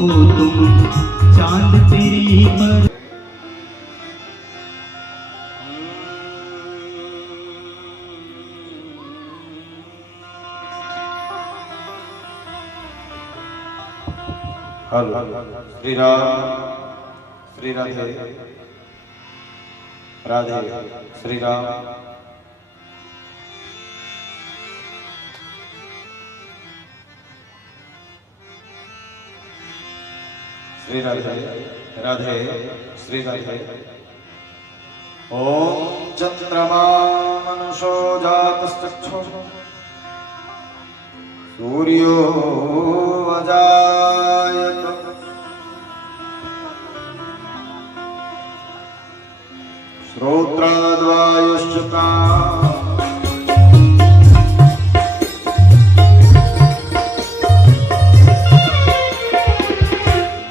तुम चांद तेरी पर। श्री राम श्री राधे राधे श्री राम। श्री राधे राधे श्री राधे। ओम चंद्रमा मनुषो जातश्चक्षुः सूर्यो अजायत श्रोत्राद्वायुश्च प्राणाः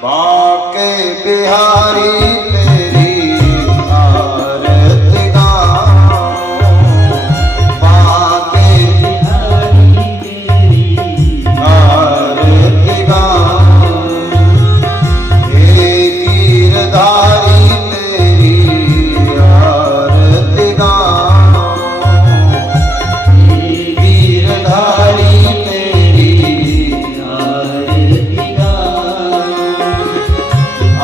बाके बिहारी तेरी आरती गाऊं। बाके बिहारी तेरी आरती गाऊं। हे गिरधारी तेरी आरती गाऊं। हे गिरधारी तेरी आरती गाऊं।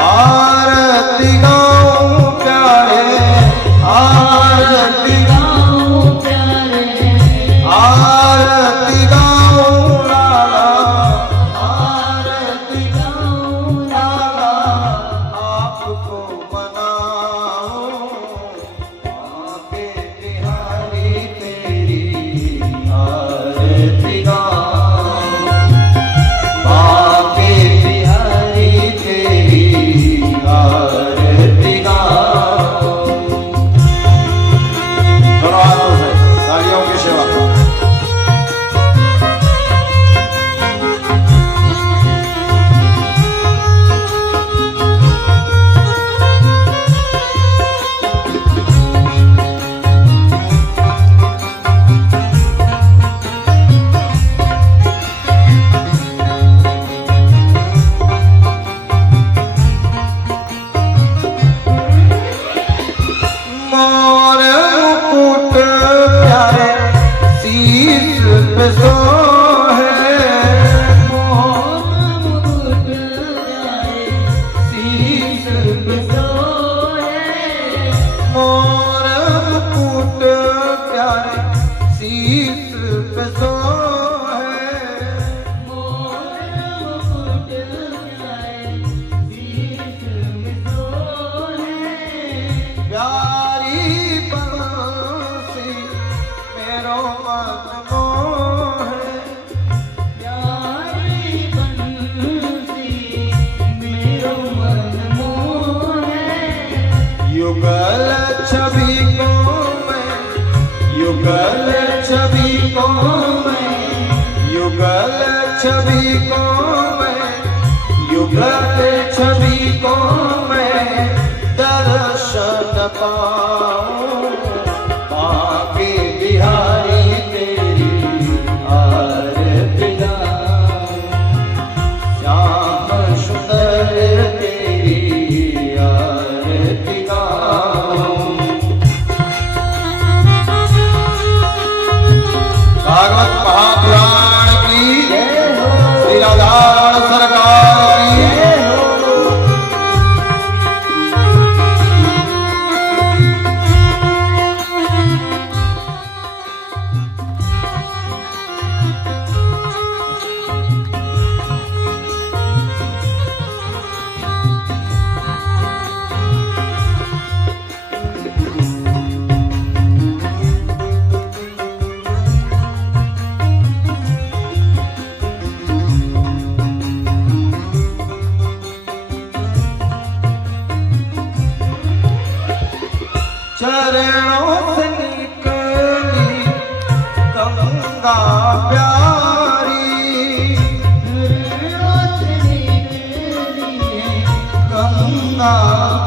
आरती गाऊं प्यारे आरती गाऊं प्यारे आरती गाऊं लाला आरती गाऊं लाला आपको मनाऊं। आके बिहारी तेरी आरती गाऊं। बाके बिहारी तेरी आरती गाऊं। दोनों हाथों से तालियों की सेवा। मोर मुकुट प्यारे शीश पे सोहे। मोर मुकुट प्यारे शीश पे सोहे। मोर मुकुट प्यारे शीश पे सोहे। मोर मुकुट प्यारे शीश पे सोहे। प्यारी बंसी मेरो मन मोहे। प्यारी बंसी मेरो मन मोहे। युगल छवि को मैं युगल छवि को मैं युगल छवि को मैं युगल छवि को मैं दर्शन पाऊं। बाके बिहारी तेरी आरती गाऊं। श्याम सुंदर तेरी आरती गाऊं। भागवत महापुराण की श्री राधारमण सरकार की। चरणों से निकली गंगा प्यारी। चरणों से निकली गंगा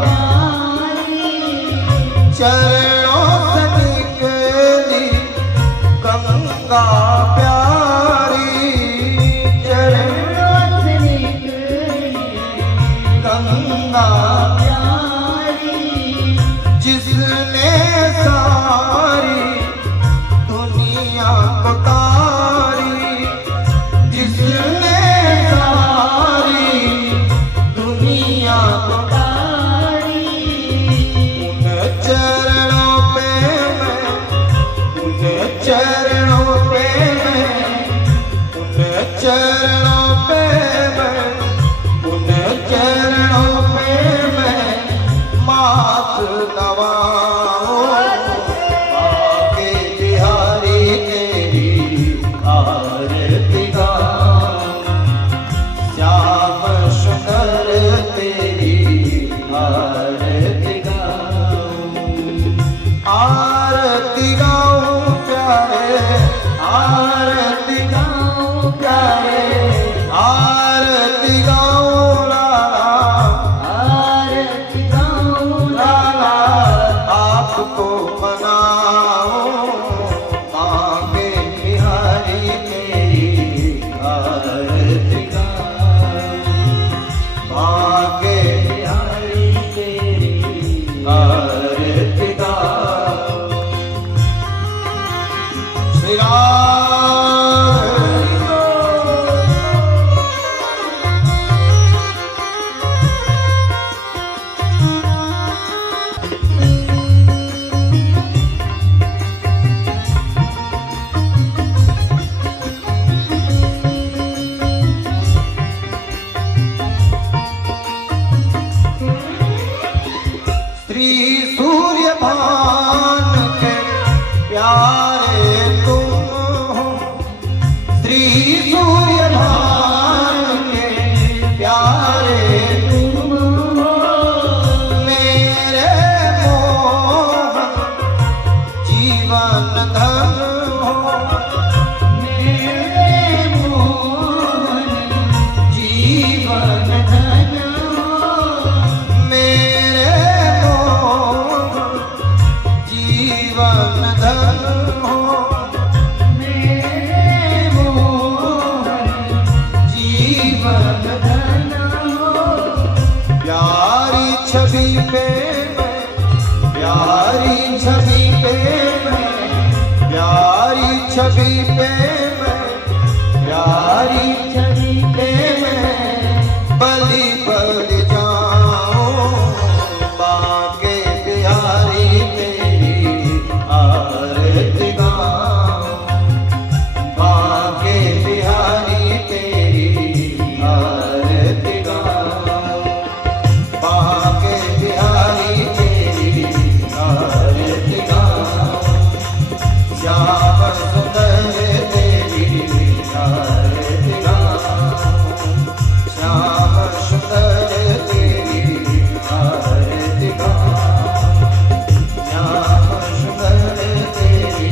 प्यारी। चरणों से निकली गंगा प्यारी। चरणों से निकली गंगा प्यारी, जिसने सारी दुनिया को तारी, जिसने सारी दुनिया को तारी। उन चरणों पे मैं, उन चरणों पे मैं, उन चरणों पे मैं, उन चरणों पे मैं माथ नवाऊं। आके बिहारी तेरी आरती गाऊं, श्याम सुंदर तेरी आरती गाऊं। आरती गाऊं प्यारे, आरती गाऊं प्यारे, आरती गाऊं लाला, आरती गाऊं लाला। आपको मनाऊं, मांगे बिहारी तेरी आरती गाऊं, मांगे बिहारी तेरी आरती गाऊं। श्री श्री सूर्य भान के प्यारे तुम हो, श्री सूर्य भान के प्यारे तुम हो। मेरे मोहन जीवन धन हो, मेरे मोहन जीवन धन हो। मेरे मोहन जीवन धन हो, मेरे मोहन जीवन धन हो। प्यारी छवि पे मैं, प्यारी छवि पे मैं, प्यारी छवि पे मैं, प्यारी छवि पे मैं बलि बलि जाऊं। बाके बिहारी तेरी आरती गाऊं, बाके बिहारी तेरी आरती गाऊं, बाके बिहारी तेरी आरती गाऊं। श्याम सुंदर तेरी आरती गाऊं, श्याम सुंदर तेरी आरती गाऊं, श्याम सुंदर तेरी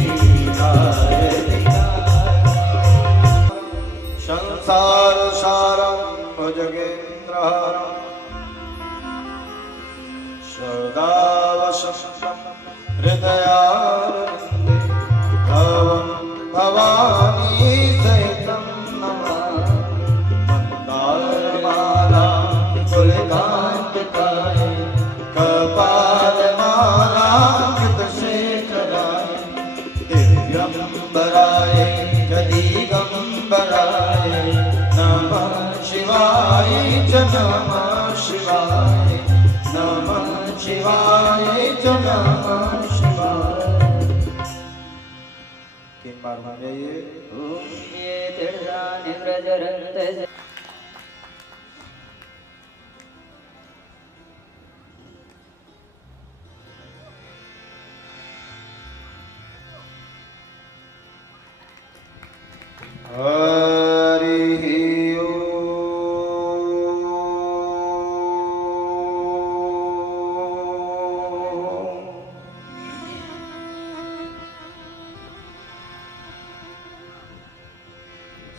आरती गाऊं। संसार सारं भुजगेन्द्रहारं, सदा वसन्तं हृदयारविन्दे। भवं भवानी सहितं नमामि, मन्दारमालां तुलिकान्तिकाय, कपालमालाङ्कितशेखराय, दिव्यम्बराय दिगम्बराय। नमः शिवाय च नमः शिवाय, नमः शिवाय च नमः शिवाय। तीन बार मान जाइए। ओम ये तीर्थानि व्रजरन्त हरि ओम।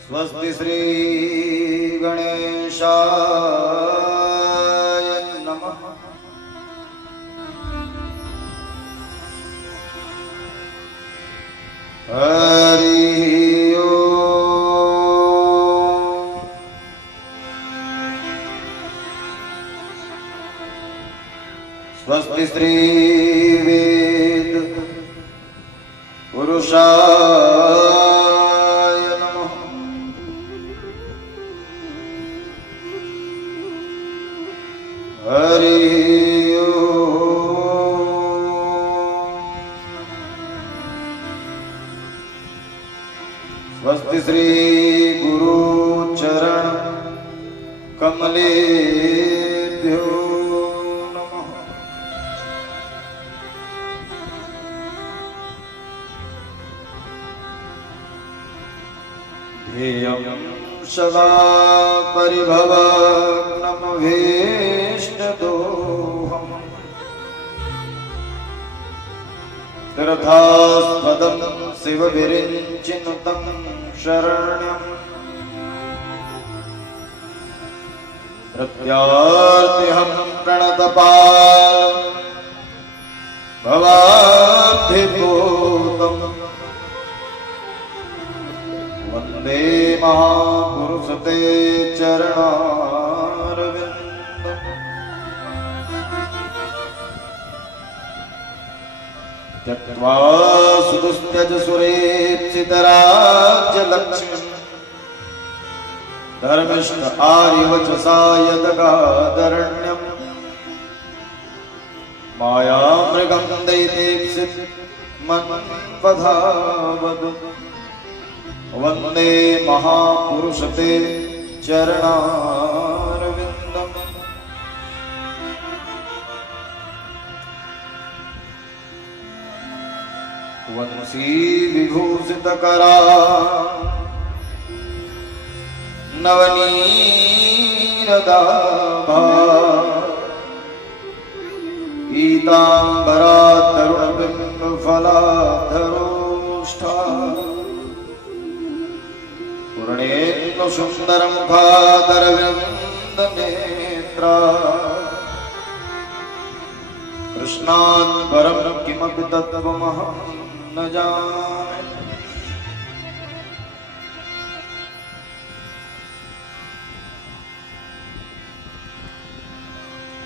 स्वस्ति श्री गणेशाय नमः। हरि ओम। स्वस्ति श्री वेद पुरुषाय नमः। हरि स्वस्ति श्री गुरु चरण कमलेभ्यो नमः। ध्येयं सदा परिभवग्नमभीष्टदोहम् तीर्थास्पदं शिवविरिञ्चिनुतं शरण्यम् प्रत्यार्तिहं प्रणतपाल भवाब्धिभूतम् वन्दे महापुरुषते चरणारविन्दम्। त्यक्त्वा सुदुस्त्यज सुरेप्सितराज्यलक्ष्मीम् धर्मिष्ठ आर्यवचसा यदगादरण्यम् मायामृगं दैतेप्सित मन्वधावद् वन्दे महापुरुषते चरणारविन्दम्। वंशी विभूषितकरा नवनीरदाभा पीताम्बरा तरुणबिम्बफलाधरोष्ठा पूर्णेन्दुसुन्दरमुखादरविन्दनेत्रा कृष्णात् परं किमपि तत्त्वमहं न जाने।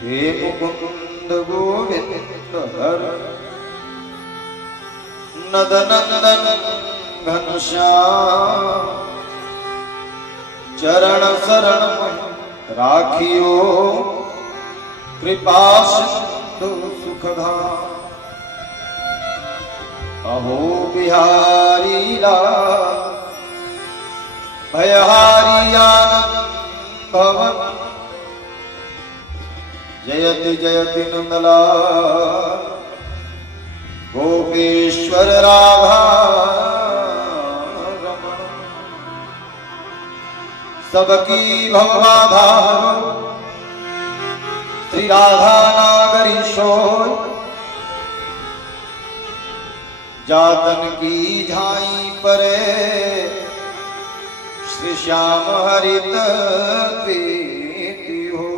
हे मुकुंद गोविंद हर नदनंदन घनश्याम चरण शरण राखियो कृपा सिंधु सुखधाम। अहो बिहारी लाल भयहारी आनंद भवन जयति जयति नंदलाल गोपेश्वर राधा रमण। सबकी भवबाधा श्री राधा नागरी शोर जातन की झाई परे श्री श्याम हरित प्रीति हो।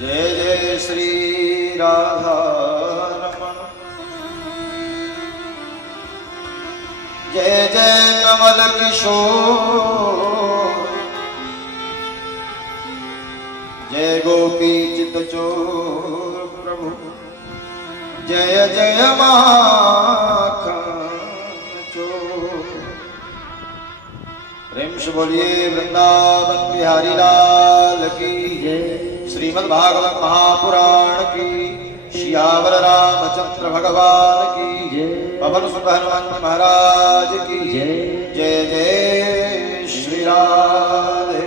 जय जय श्री राधा रमण जय जय कमल किशोर जय गोपी चित चोर प्रभु जय जय माखन चोर। प्रेम से बोलिए वृंदावन बिहारी लाल की जय। श्रीमद् भागवत महापुराण की सियावर रामचंद्र भगवान की जय। पवन सुत हनुमान महाराज की जय। जय जय श्री राधे।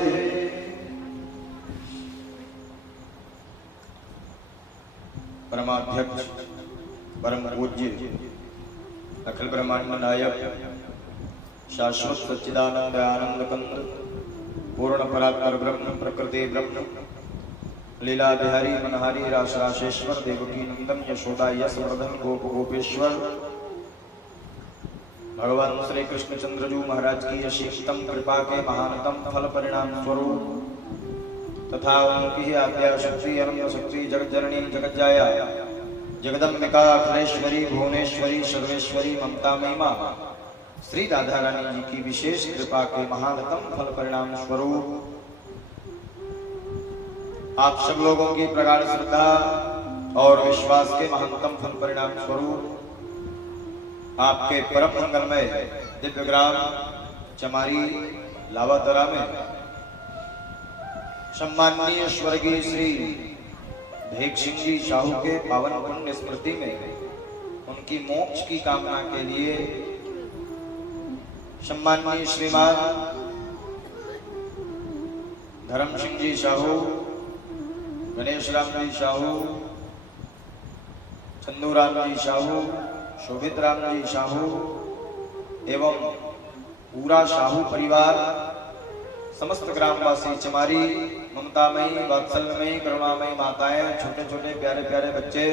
परमाध्यक्ष परम पूज्य अखिल ब्रह्मांड नायक शाश्वत सच्चिदानंद आनंद कंद पूर्ण परात्पर ब्रह्म प्रकृति ब्रह्म लीला बिहारी मनहारी रास राशेश्वर देवकी नंदन यशोदा यश वर्धन गोप गोपेश्वर भगवान श्री कृष्णचंद्रजू महाराज की असीमतम कृपा के महानतम फल परिणाम स्वरूप तथा उनकी आद्या शक्ति अनंत शक्ति जगत जननी जगत जाया जगदम्बिका अखिलेश्वरी भुवनेश्वरी सर्वेश्वरी ममता महिमा श्री राधा रानी जी की विशेष कृपा के महानतम फल परिणाम स्वरूप आप सब लोगों की प्रगाढ़ श्रद्धा और विश्वास के महत्तम फल परिणाम स्वरूप आपके परम मंगलमय दिव्य ग्राम चमारी लावातरा में सम्माननीय स्वर्गीय श्री भेग सिंह जी साहू के पावन पुण्य स्मृति में उनकी मोक्ष की कामना के लिए सम्माननीय श्रीमान धर्म सिंह जी साहू, गणेश राम जी साहू, चंदू राम जी साहू, शोभित राम जी साहू एवं पूरा साहू परिवार, समस्त ग्रामवासी चमारी, ममतामयी, वात्सल्यमयी, करुणामयी माताएं, छोटे छोटे प्यारे प्यारे बच्चे,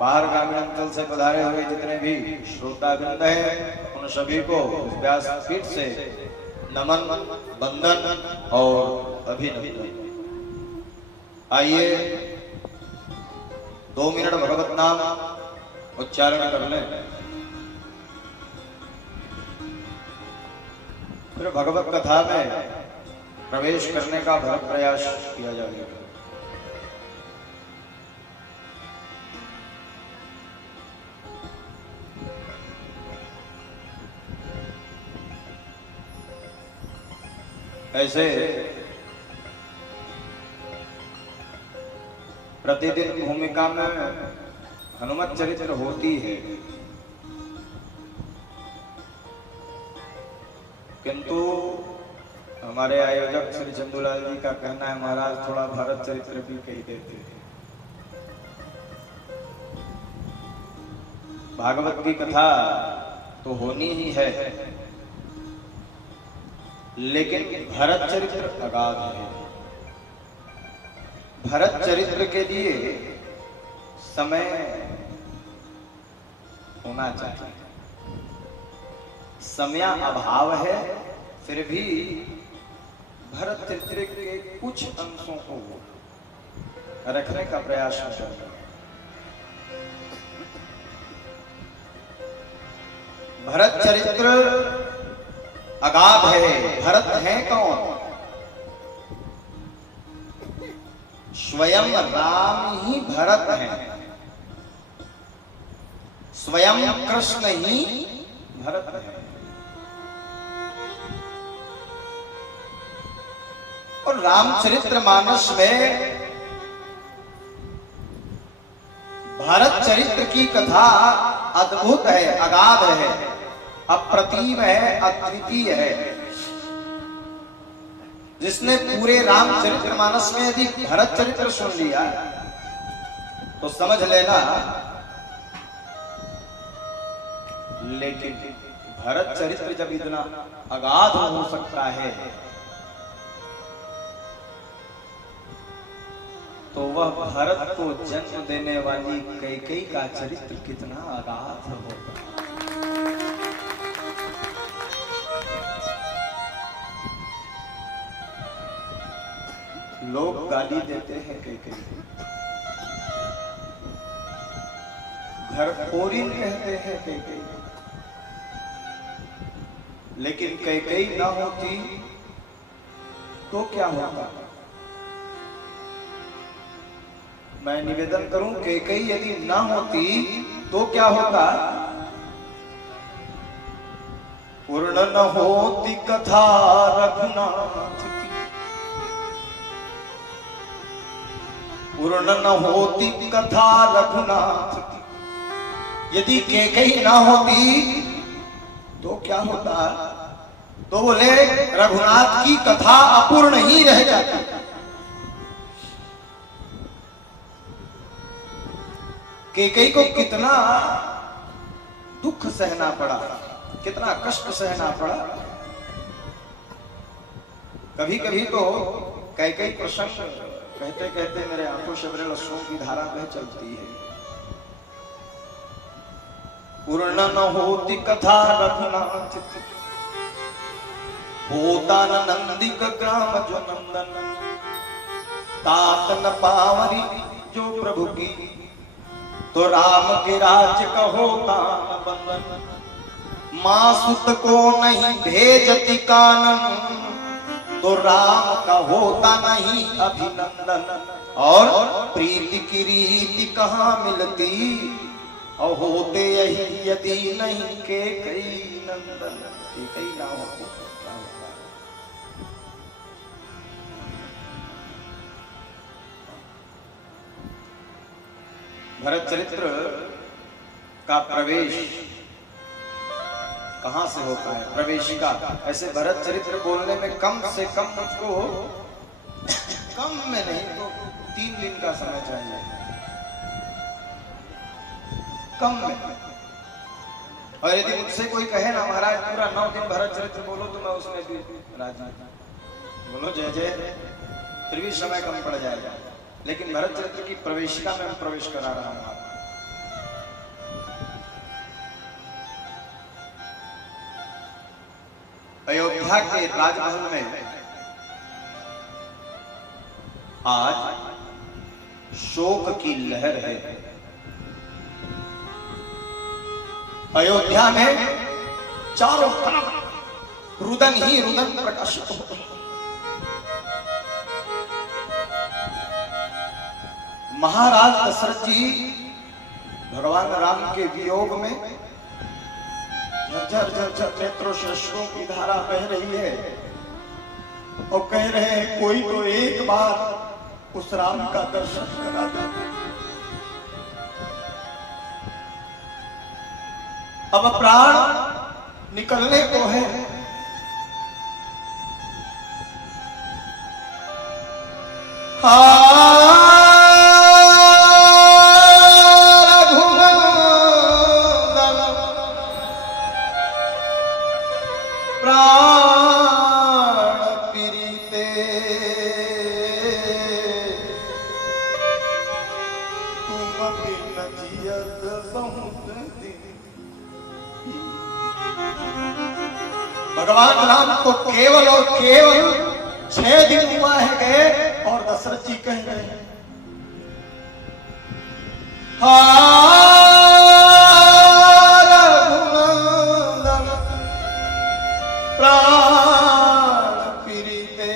बाहर ग्रामीण अंचल से पधारे हुए जितने भी श्रोतावृंद हैं, उन सभी को व्यासपीठ से नमन, वंदन और अभिनंदन। आइए 2 मिनट भगवत नाम उच्चारण कर लें, फिर भगवत कथा में प्रवेश करने का भरत प्रयास किया जाएगा। ऐसे प्रतिदिन भूमिका में हनुमत चरित्र होती है, किंतु हमारे आयोजक श्री चंदूलाल जी का कहना है महाराज थोड़ा भारत चरित्र भी कही देते हैं। भागवत की कथा तो होनी ही है, लेकिन भरत चरित्र अगाध है। भरत चरित्र के लिए समय होना चाहिए, समय अभाव है, फिर भी भरत चरित्र के कुछ अंशों को रखने का प्रयास करें। भरत चरित्र अगाध है। भरत है कौन? स्वयं राम ही भरत हैं, स्वयं कृष्ण ही भरत हैं। और रामचरितमानस में भरत चरित्र की कथा अद्भुत है, अगाध है, अप्रतिम है, अद्वितीय है। जिसने पूरे रामचरितमानस में यदि भरत चरित्र सुन लिया तो समझ लेना, लेकिन भरत चरित्र जब इतना अगाध हो सकता है तो वह भरत को जन्म देने वाली कैकेयी का चरित्र कितना अगाध होगा। लोग गाली देते हैं कैकेयी, घर खोरीन कहते हैं कैकेयी, लेकिन कैकेयी ना होती तो क्या होता? मैं निवेदन करूं, कैकेयी यदि ना होती तो क्या होता? पूर्ण न होती कथा रघुनाथ की, पूर्ण न होती कथा रघुनाथ की। यदि कैकेयी ना होती तो क्या होता? तो बोले रघुनाथ की कथा अपूर्ण ही रह जाती। कैकेयी को कितना दुख सहना पड़ा, कितना कष्ट सहना पड़ा। कभी कभी तो कैकेयी प्रसंग कहते कहते मेरे आंखों से मेरे लहसुओं की धारा बह चलती है। पूर्ण न होती कथा रघुनाथ की, होता न नंदिक ग्राम जो नंदन, तात न पावरी जो प्रभु की, तो राम के राज का होता न बंधन। माँ सुत को नहीं भेजती कानन, तो राम का होता नहीं अभिनंदन, और प्रीति की रीति कहाँ मिलती, और होते यही यदि नहीं के कई नंदन, के कई ना होते। भरत चरित्र का प्रवेश कहां से होता है, प्रवेशिका। ऐसे भरत चरित्र बोलने में कम से कम मुझको कम में नहीं तो 3 दिन का समय चाहिए, कम में। और यदि मुझसे कोई कहे ना महाराज पूरा 9 दिन भरत चरित्र बोलो, तो मैं उसमें भी राजी, बोलो जय जय, फिर भी समय कम पड़ जाएगा। लेकिन भरत चरित्र की प्रवेशिका में प्रवेश करा रहा हूं। अयोध्या के राजमहल में आज शोक की लहर है। अयोध्या में चारों तरफ रुदन ही रुदन प्रकाशित होता है। महाराज दशरथ जी भगवान राम के वियोग में झरझर झरझर नेत्रों से अश्रुओं की धारा बह रही है, और कह रहे हैं कोई तो एक बार उस राम का दर्शन करा दे। अब प्राण निकलने को है, भगवान राम को केवल और केवल 6 दिन हुआ है गए, और दशरथ जी कह रहे हैं प्राण पीड़िते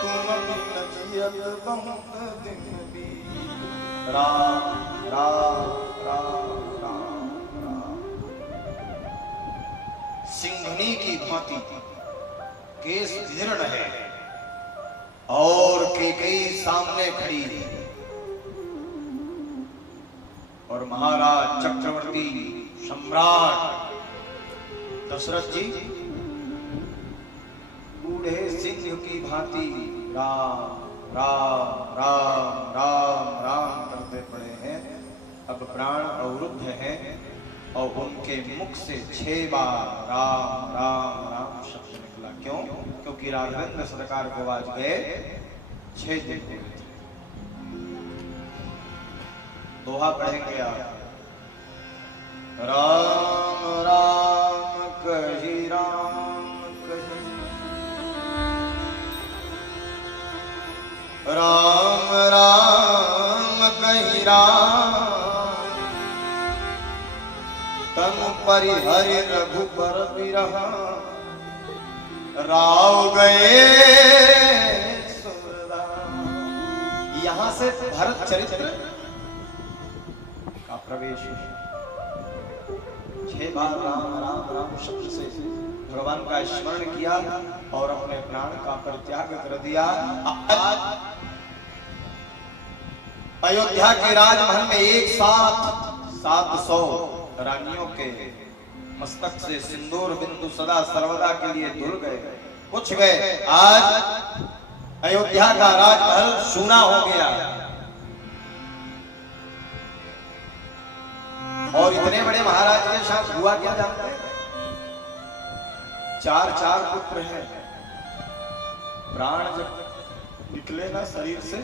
तुम नजियत बहुत दिन भी। राम राम राम राम राम। सिंघनी की भांति केस दृढ़ है, और कैकेयी सामने खड़ी है, और महाराज चक्रवर्ती सम्राट दशरथ जी बूढ़े सिंह की भांति राम राम राम राम राम करते पड़े हैं। अब प्राण अवरुद्ध हैं, और उनके मुख से 6 बार राम राम राम शब्द निकला। क्यों? क्योंकि राघवेंद्र सरकार को आज गए 6 दिन हुए थे। दोहा पढ़ेंगे आप। राम राम कही राम कही, राम राम कही राम, तन परिहरि रघुबर बिरहा, राव गए सुरदाम। यहां से भरत चरित्र का प्रवेश है। 6 बार राम राम राम शब्द से भगवान का स्मरण किया, और अपने प्राण का परित्याग कर दिया। आज अयोध्या के राजमहल में एक साथ 700 रानियों के मस्तक से सिंदूर बिंदु सदा सर्वदा के लिए धुल गए, कुछ गए। आज अयोध्या का राजमहल सूना हो गया, और इतने बड़े महाराज के साथ हुआ क्या जानते हैं? 4 पुत्र हैं। प्राण जब निकले ना शरीर से,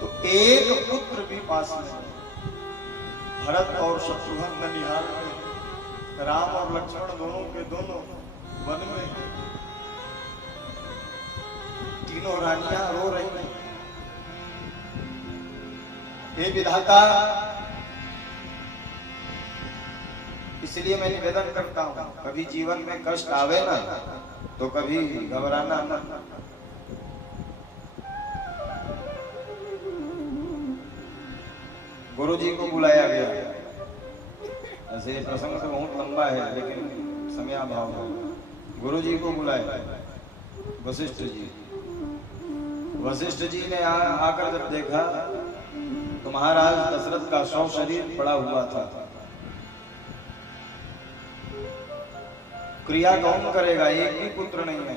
तो एक पुत्र भी पास नहीं। भरत और शत्रुघ्न निहाल में, राम और लक्ष्मण दोनों के दोनों वन में, तीनों रानियां रो रही हैं। हे विधाता, इस इसलिए मैं निवेदन करता हूँ, कभी जीवन में कष्ट आवे ना तो कभी घबराना मत। गुरु जी को बुलाया गया। ऐसे प्रसंग तो बहुत लंबा है लेकिन समयाभाव है। गुरु जी को बुलाया वशिष्ठ जी। वशिष्ठ जी ने आकर जब देखा तो महाराज दशरथ का शव शरीर पड़ा हुआ था। क्रिया कौन करेगा? एक भी पुत्र नहीं है।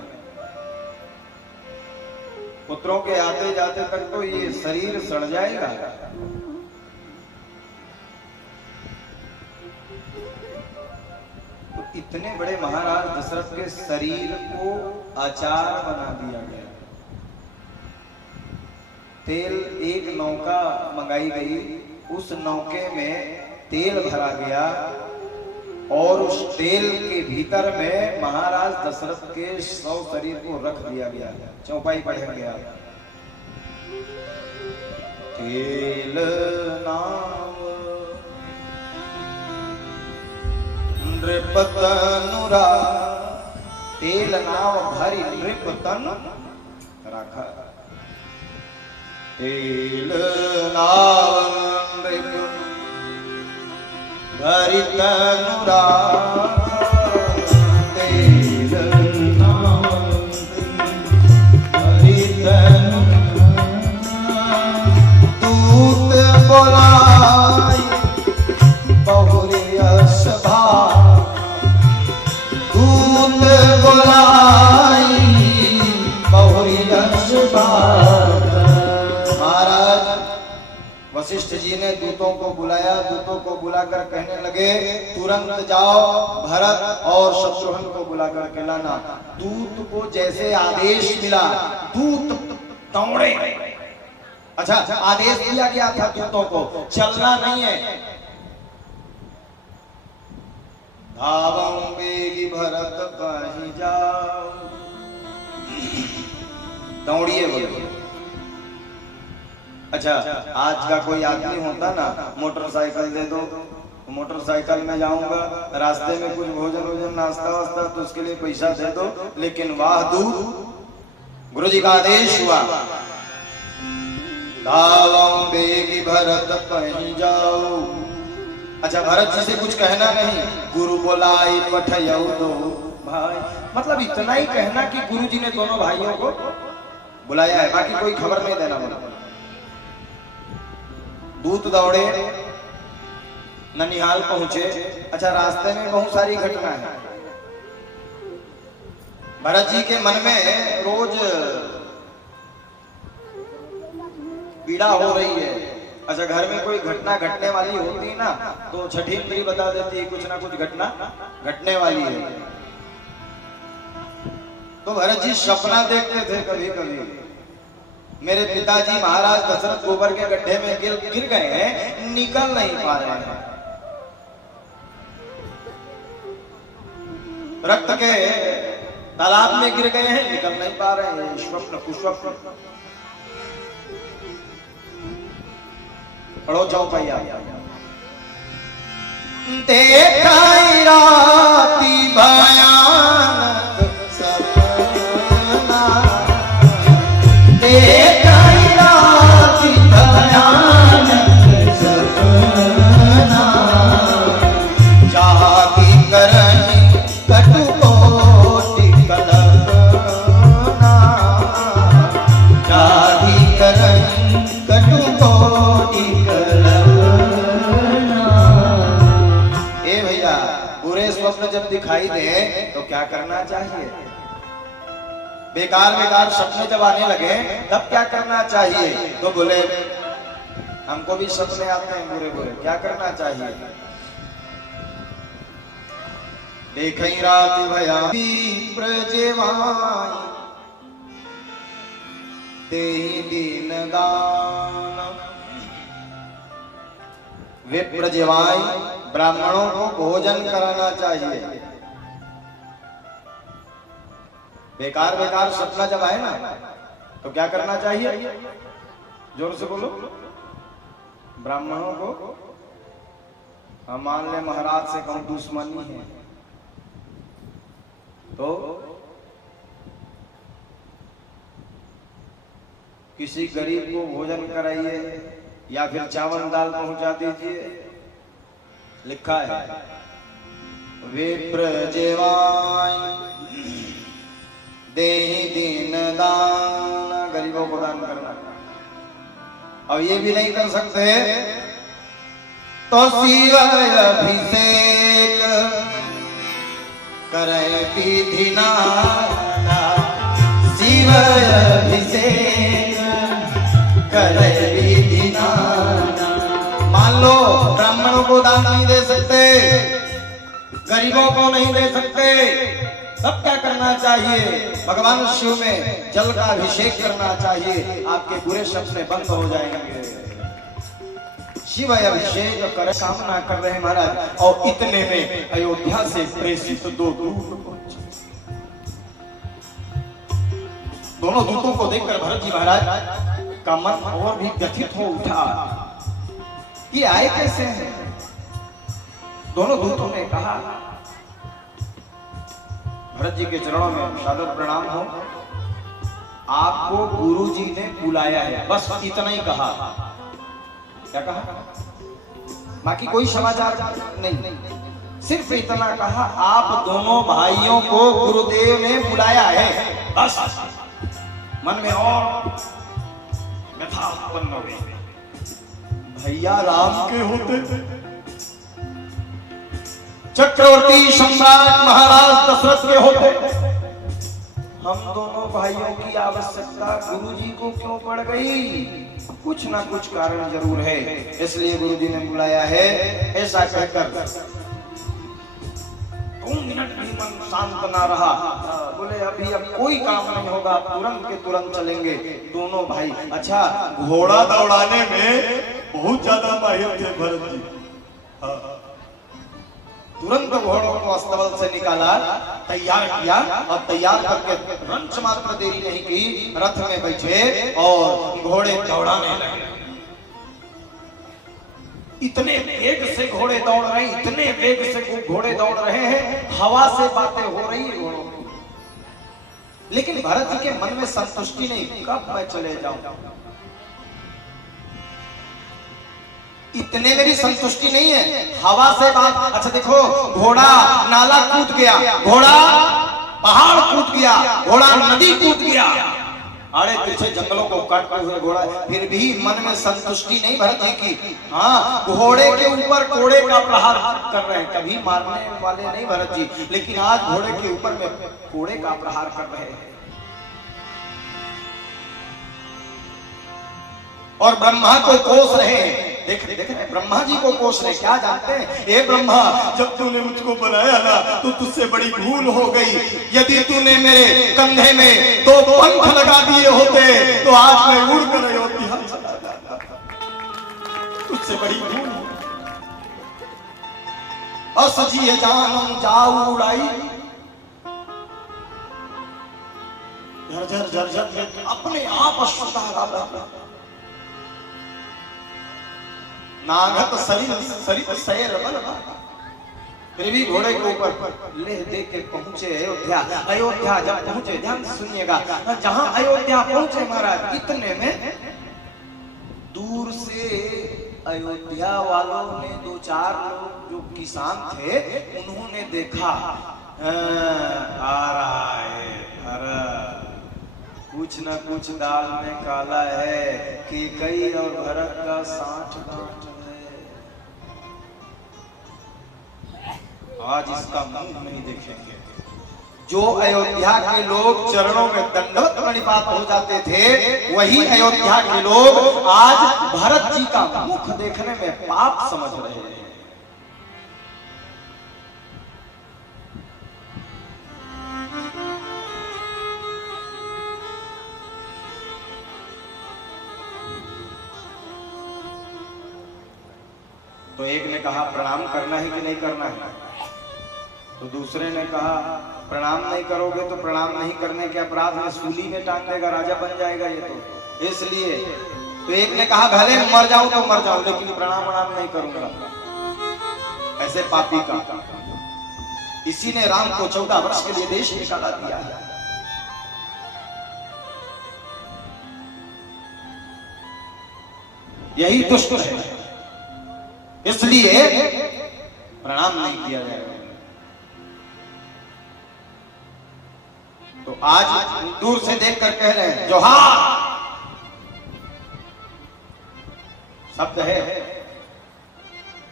पुत्रों के आते जाते तक तो ये शरीर सड़ जाएगा। तो इतने बड़े महाराज दशरथ के शरीर को अचार बना दिया गया। तेल, एक नौका मंगाई गई, उस नौके में तेल भरा गया और उस तेल के भीतर में महाराज दशरथ के शव शरीर को रख दिया गया। चौपाई पढ़ गया। तेल नाम नृपतनुरा, तेल नाव भरी नृपतन राखा। तेल नाव नृप भरी तनुरा, तेल नाव भरी तनुरा। दूत बोलाई बहुरी सभा, दूत बोलाई बहुरी सभा। वशिष्ठ जी ने दूतों को बुलाया। दूतों को बुलाकर कहने लगे तुरंत जाओ भरत और शत्रुघ्न को बुलाकर के लाना। दूत को जैसे आदेश मिला दूत दौड़े। अच्छा, आदेश दिया गया था दूतों को चलना नहीं है। धावं वेगी भरत कहीं जाओ, दौड़िए बोले। अच्छा, आज का कोई आदमी होता ना, मोटरसाइकिल दे दो, मोटरसाइकिल में जाऊंगा, रास्ते में कुछ भोजन नाश्ता वास्ता तो उसके लिए पैसा दे दो। लेकिन वाह दूत, गुरु जी का आदेश हुआ धावं वेगी भरत कहीं जाओ। अच्छा, भरत जी से कुछ कहना नहीं, गुरु बोलाई पठयौ दो भाई। मतलब इतना ही कहना कि गुरु जी ने दोनों भाइयों को बुलाया है, बाकी कोई खबर नहीं देना बोला। दूत दौड़े, ननिहाल पहुंचे। अच्छा, रास्ते में बहुत सारी घटना है। भरत जी के मन में रोज पीड़ा हो रही है। अच्छा, घर में कोई घटना घटने वाली होती ना तो छठी इंद्री बता देती कुछ ना कुछ घटना घटने वाली है। तो भरत जी सपना देखते थे कभी कभी, मेरे पिताजी महाराज दशरथ गोबर के गड्ढे में गिर गए हैं, निकल नहीं पा रहे हैं। रक्त के तालाब में गिर गए हैं, निकल नहीं पा रहे हैं। स्वप्न कुस्वप्न पढ़ो चौपाइया। देखा राती भयानक सपना, देखा राती भयानक सपना। जागी करनी कटुकोटि कल्पना, जागी करनी कटुकोटि कल्पना। ए भैया, बुरे स्वप्न जब दिखाई दे तो क्या करना चाहिए? बेकार बेकार सपने जब आने लगे तब क्या करना चाहिए? तो बोले हमको भी सपने आते हैं बुरे बुरे, क्या करना चाहिए? देखई रात भया प्रजेवाई, देहि दीन दान। विप्र जेवाई, ब्राह्मणों को भोजन कराना चाहिए। बेकार बेकार सपना जब आए ना तो क्या करना चाहिए? जोर से बोलो। ब्राह्मणों को हम मान ले महाराज से कहूं दुश्मनी है तो किसी गरीब को भोजन कराइए या फिर चावल दाल पहुंचा दीजिए। लिखा है विप्र जेवाय देहि दीन दान, गरीबों को दान करना। अब ये भी नहीं कर सकते तो शिवाय अभिषेक करे विधि नाना, शिवाय अभिषेक करे विधि नाना। मान लो ब्राह्मणों को दान नहीं दे सकते, गरीबों को नहीं दे सकते, तब क्या करना चाहिए? भगवान शिव में जल का अभिषेक करना चाहिए, आपके बुरे सपने बंद हो जाएंगे। शिव अभिषेक कर कामना कर रहे महाराज। और इतने में अयोध्या से प्रेषित दो दूत पहुंचे। दोनों दूतों को देखकर भरत जी महाराज का मन और भी व्यथित हो उठा। ये आए कैसे हैं? दोनों दूतों ने कहा भरत जी के चरणों में सादर प्रणाम हो, आपको गुरु जी ने बुलाया है। बस इतना ही कहा। क्या कहा? बाकी कोई समाचार नहीं, सिर्फ इतना कहा आप दोनों भाइयों को गुरुदेव ने बुलाया है। बस मन में और व्यथा उत्पन्न हो गई। भैया राम के होते चक्रवर्ती सम्राट महाराज दशरथ के होते, हम दोनों भाइयों की आवश्यकता गुरुजी को क्यों पड़ गई? कुछ ना कुछ कारण जरूर है, इसलिए गुरुजी ने बुलाया है। ऐसा कहकर 2 मिनट भी मन शांत ना रहा। बोले अभी अब कोई काम नहीं होगा, तुरंत के तुरंत चलेंगे दोनों भाई। अच्छा, घोड़ा दौड़ाने में बहुत ज्यादा माहिर थे भरत जी। तुरंत घोड़ों को अस्तबल से निकाला, तैयार किया और तैयार करके रंच मात्र देरी नहीं की, रथ में बैठे और घोड़े दौड़ाने लगे। इतने वेग से घोड़े दौड़ रहे हैं, इतने वेग से घोड़े दौड़ रहे हैं, हवा से बातें हो रही है घोड़ों की। लेकिन भरत जी के मन में संतुष्टि नहीं, कब मैं चले जाऊं। इतने में भी संतुष्टि नहीं है, हवा से बात। अच्छा देखो, घोड़ा नाला कूद गया, घोड़ा पहाड़ कूद गया, घोड़ा नदी कूद गया, आड़े पीछे जंगलों को काटते हुए घोड़ा, फिर भी मन में संतुष्टि नहीं भरत जी की। हाँ, घोड़े के ऊपर कोड़े का प्रहार कर रहे हैं, कभी मारने वाले नहीं भरत जी, लेकिन आज घोड़े के ऊपर में कोड़े का प्रहार कर रहे हैं। और ब्रह्मा को कोस रहे हैं। देख ब्रह्मा जी को कोस रहे। क्या जानते हैं? ए ब्रह्मा, जब तूने मुझको बनाया ना तो तुझसे बड़ी भूल हो गई। यदि तूने मेरे कंधे में 2 पंख लगा दिए होते तो आज मैं उड़ कर अयोध्या चला जाता। तुझसे बड़ी भूल हो। असजिए जानम जाऊ उड़ाई, झरझर झरझर अपने आप अश्वत्थामा नागत सरित सैर बल। फिर भी घोड़े के ऊपर ले दे के पहुंचे अयोध्या। अयोध्या जब पहुंचे, ध्यान से सुनिएगा, जहां अयोध्या पहुंचे महाराज, इतने में दूर से अयोध्या वालों ने 2-4 लोग जो किसान थे उन्होंने देखा आ रहा है भरत, कुछ न कुछ दाल में काला है कि कई और भरत का साठ गांठ है। आज इसका मुंह नहीं देखेंगे। जो अयोध्या के लोग चरणों में दंडवत प्रणिपात हो जाते थे, वही अयोध्या के लोग आज भरत जी का मुख देखने में पाप समझ रहे हैं। तो एक ने कहा प्रणाम करना है कि नहीं करना है, तो दूसरे ने कहा प्रणाम नहीं करोगे तो प्रणाम नहीं करने के अपराध में सूली में टांग देगा, राजा बन जाएगा ये तो, इसलिए। तो एक ने कहा भले मर जाऊं तो मर जाऊं, लेकिन प्रणाम नहीं करूंगा। ऐसे पापी का इसी ने राम को 14 वर्ष के लिए देश निकाला दिया। यही दुष्ट है, इसलिए प्रणाम नहीं किया जाएगा। तो आज दूर से देखकर कह रहे हैं जोहार शब्द है,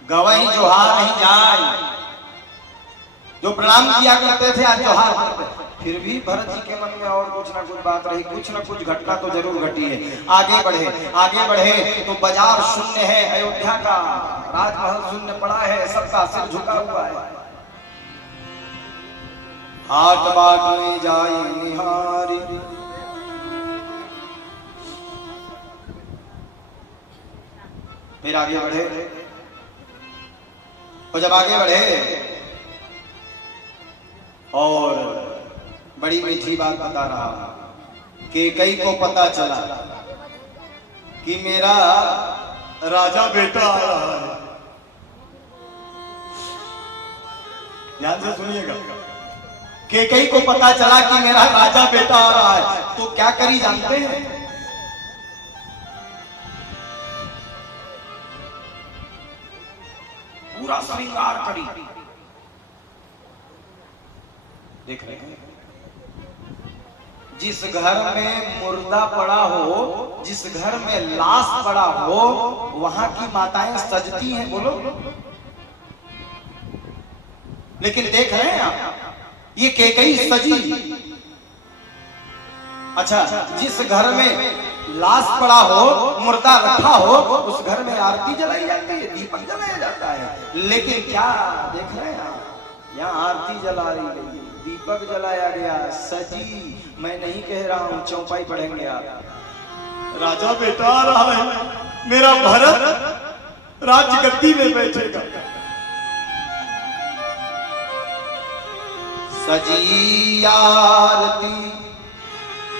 गवाही जोहार नहीं जाए। जो प्रणाम किया करते थे आज जोहार करते। फिर भी भरत जी के मन में और कुछ ना कुछ बात रही, कुछ ना कुछ घटना तो जरूर घटी है। आगे बढ़े तो बाजार शून्य है, अयोध्या का राजमहल शून्य पड़ा है, सबका सिर झुका हुआ है। हाथ बाटने जाए निहारी, फिर आगे बढ़े। और जब आगे बढ़े और बड़ी मीठी बात बता रहा कि कई को पता चला कि मेरा राजा बेटा आ रहा है। ध्यान से सुनिएगा कि कई को पता चला कि मेरा राजा बेटा आ रहा है। तो क्या करी जानते हैं? पूरा श्रृंगार करी। देख रहे हैं, जिस घर में मुर्दा पड़ा हो, जिस घर में लाश पड़ा हो, वहां की माताएं सजती हैं। बोलो, लेकिन देख रहे हैं आप, ये कैकेयी सजी। अच्छा, जिस घर में लाश पड़ा हो, मुर्दा रखा हो, उस घर में आरती जलाई जाती है, दीपक जलाया जाता है। लेकिन क्या देख रहे हैं आप, यहाँ आरती जला रही है, दीपक जलाया गया, सजी। मैं नहीं कह रहा हूं, चौपाई पढ़ेंगे आप। राजा बेटा आ रहा है, मेरा भरत राजगद्दी में बैठेगा। सजी आरती,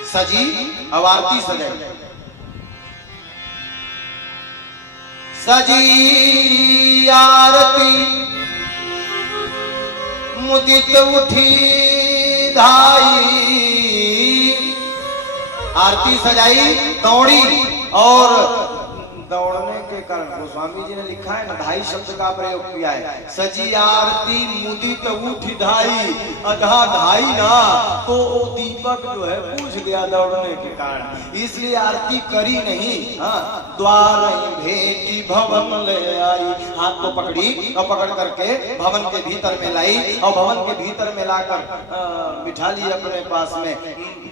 सजी अब आरती सजाई। सजी आरती मुदित उठी धाई, आरती सजाई, दौड़ी। और दौड़ने के कारण गोस्वामी जी ने लिखा है ना, ढाई शब्द का प्रयोग किया है। सजी आरती मुदित उठी धाई, अधा धाई ना तो दीपक जो है बुझ गया दौड़ने के कारण, इसलिए आरती करी नहीं। हाँ, द्वार भेटी भवन ले आई, हाथ को पकड़ी और पकड़ करके भवन के भीतर में लाई, और भवन के भीतर में लाकर बिठा ली अपने पास में।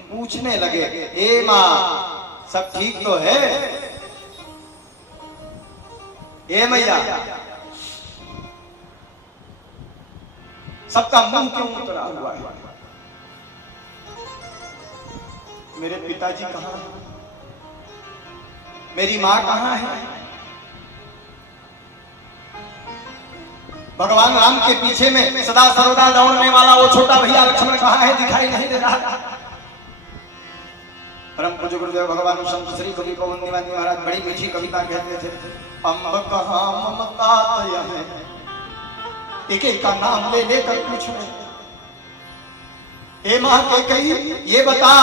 पूछने लगे, ए माँ सब ठीक तो है? ए मैया, सबका मुंह क्यों उतरा हुआ है? मेरे पिताजी कहां हैं? मेरी मां कहां है? भगवान राम के पीछे में सदा सर्वदा दौड़ने वाला वो छोटा भैया लक्ष्मण कहां है? दिखाई नहीं दे रहा। परम पूज्य गुरुदेव भगवान संत श्री कवि पवन निवानी महाराज बड़ी मीठी कविता कहते थे। अम्ब कहाँ ममता है, एक एक का नाम ले लेकर पूछ रहे, हे मां के कही ये बता,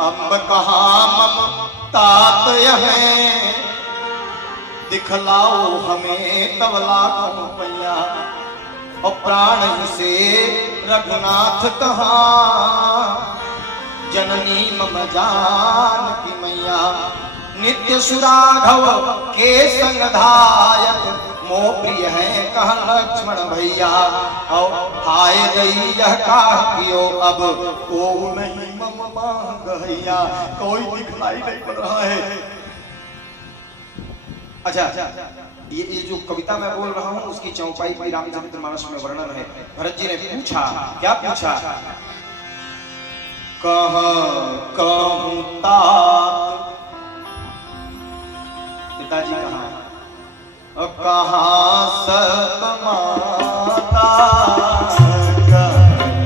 अम्ब कहाँ ममता है, दिखलाओ हमें तबला को पैया, और प्राण से रघुनाथ कहाँ, जननी मम जानकी मैया, नित्य सुराघव के संग धायक, मो प्रिय है कह लक्ष्मण भैया, और हाय दैया का कियो अब को नहीं मम मांग हैया। कोई दिखलाई नहीं पड़ रहा है। अच्छा, ये जो कविता मैं बोल रहा हूँ उसकी चौपाई भी रामचरितमानस में वर्णन है। भरत जी ने पूछा, क्या पूछा? कहूं तात, पिताजी कहाँ है? कहाँ सत माता,